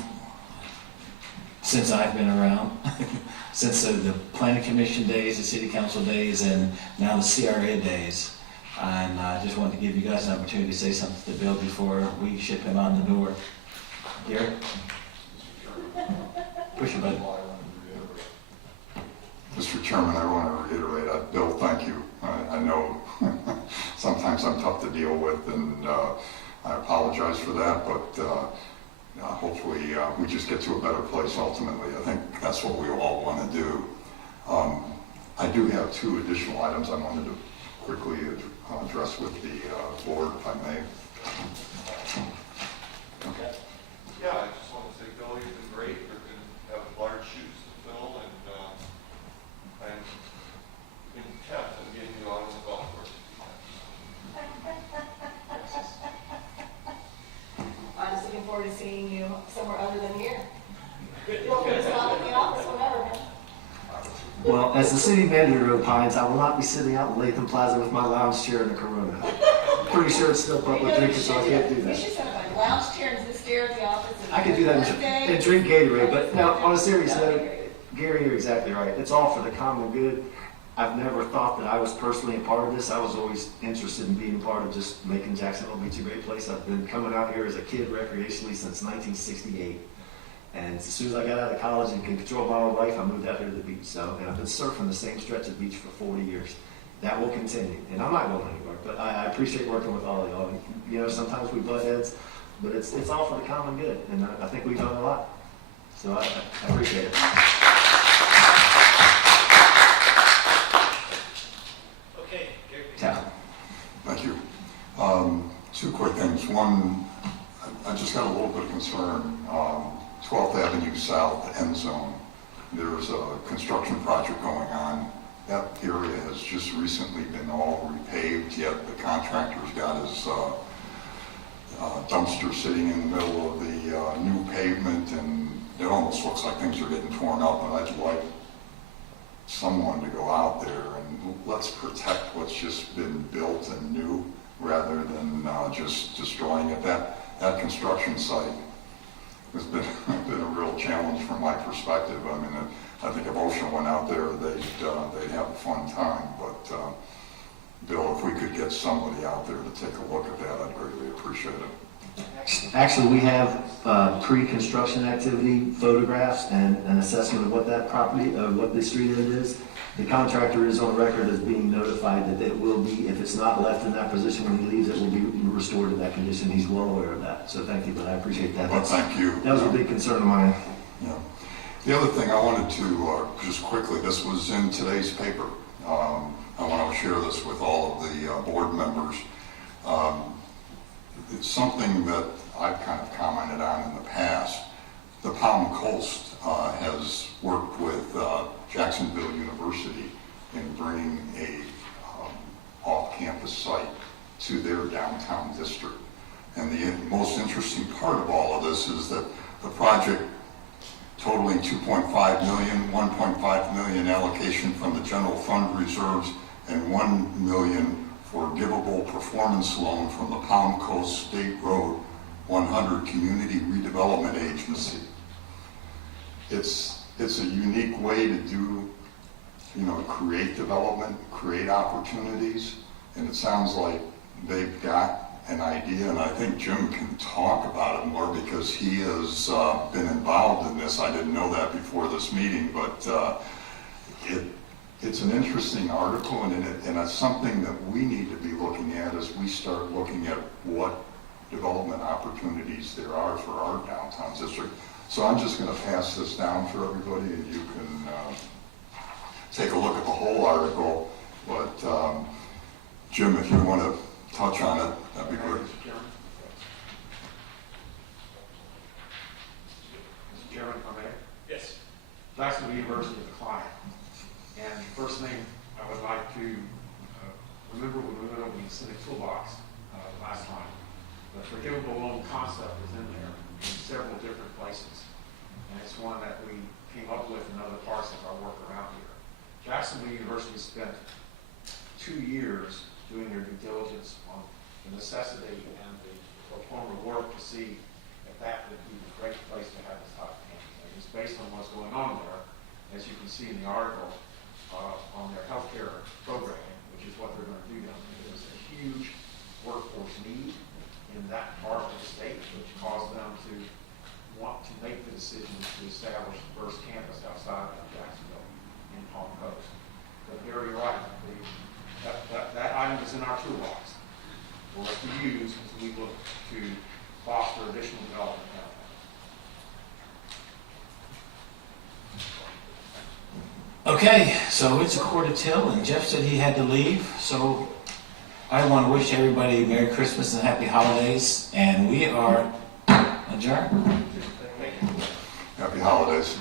since I've been around, since the planning commission days, the city council days, and now the CRA days. And I just wanted to give you guys an opportunity to say something to Bill before we ship him out the door. Gary? Push it, bud. Mr. Chairman, I want to reiterate, Bill, thank you. I know sometimes I'm tough to deal with, and I apologize for that, but hopefully we just get to a better place ultimately. I think that's what we all want to do. I do have 2 additional items I wanted to quickly address with the board, if I may. Okay. Yeah, I just want to say, Bill, you've been great. You're going to have large shoes to fill, and I'm intent on getting you out on the golf course. I'm just looking forward to seeing you somewhere other than here. Well, it's not in the office, whatever. Well, as the city manager opines, I will not be sitting out in Latham Plaza with my lounge chair in a Corona. Pretty sure it's still public drinking, so I can't do We that. should set up a lounge chair and sit there at the office. I could do that and drink Gatorade, but now, on a serious note, Gary, you're exactly right. It's all for the common good. I've never thought that I was personally a part of this. I was always interested in being part of just making Jacksonville Beach a great place. I've been coming out here as a kid recreationally since 1968. And as soon as I got out of college and could control my own life, I moved out here to the beach. So, and I've been surfing the same stretch of beach for 40 years. That will continue, and I'm not going anywhere. But I appreciate working with all of y'all. You know, sometimes we butt heads, but it's all for the common good, and I think we've done a lot. So I appreciate it. Okay, Gary. Yeah. Thank you. 2 quick things. One, I just got a little bit of concern. 12th Avenue South end zone, there's a construction project going on. That area has just recently been all repaved, yet the contractor's got his dumpster sitting in the middle of the new pavement, and it almost looks like things are getting torn up, and I'd like someone to go out there and let's protect what's just been built and new rather than just destroying it. That construction site has been a real challenge from my perspective. I mean, I think if OSHA went out there, they'd have a fun time. But Bill, if we could get somebody out there to take a look at that, I'd greatly appreciate it. Actually, we have pre-construction activity photographs and an assessment of what that property, what the street end is. The contractor is on record as being notified that it will be, if it's not left in that position when he leaves, it will be restored to that condition. He's well aware of that, so thank you, but I appreciate that. Well, thank you. That was a big concern of mine. Yeah. The other thing I wanted to, just quickly, this was in today's paper. I want to share this with all of the board members. It's something that I've kind of commented on in the past. The Palm Coast has worked with Jacksonville University in bringing a off-campus site to their downtown district. And the most interesting part of all of this is that the project totaling $2.5 million, $1.5 million allocation from the general fund reserves, and $1 million for givable performance loan from the Palm Coast State Road 100 Community Redevelopment Agency. It's a unique way to do, create development, create opportunities, and it sounds like they've got an idea, and I think Jim can talk about it more because he has been involved in this. I didn't know that before this meeting, but it's an interesting article, and it's something that we need to be looking at as we start looking at what development opportunities there are for our downtown district. So I'm just going to pass this down for everybody, and you can take a look at the whole article. But Jim, if you want to touch on it, that'd be great. Mr. Chairman, if I may? Yes. Jacksonville University is a client. And the first thing I would like to remember when we went over the Civic Toolbox last time, the forgivable loan concept is in there in several different places. And it's one that we came up with in other parts of our work around here. Jacksonville University spent 2 years doing their due diligence on the necessity and the former work to see if that would be a great place to have this type of campus. And it's based on what's going on there, as you can see in the article, on their healthcare programming, which is what they're going to do down there. There's a huge workforce need in that part of the state, which caused them to want to make the decision to establish the first campus outside of Jacksonville in Palm Coast. But Gary, you're right. That item is in our toolbox for us to use as we look to foster additional development down there. Okay, so it's 1:45, and Jeff said he had to leave, so I want to wish everybody Merry Christmas and Happy Holidays, and we are adjourned. Happy holidays.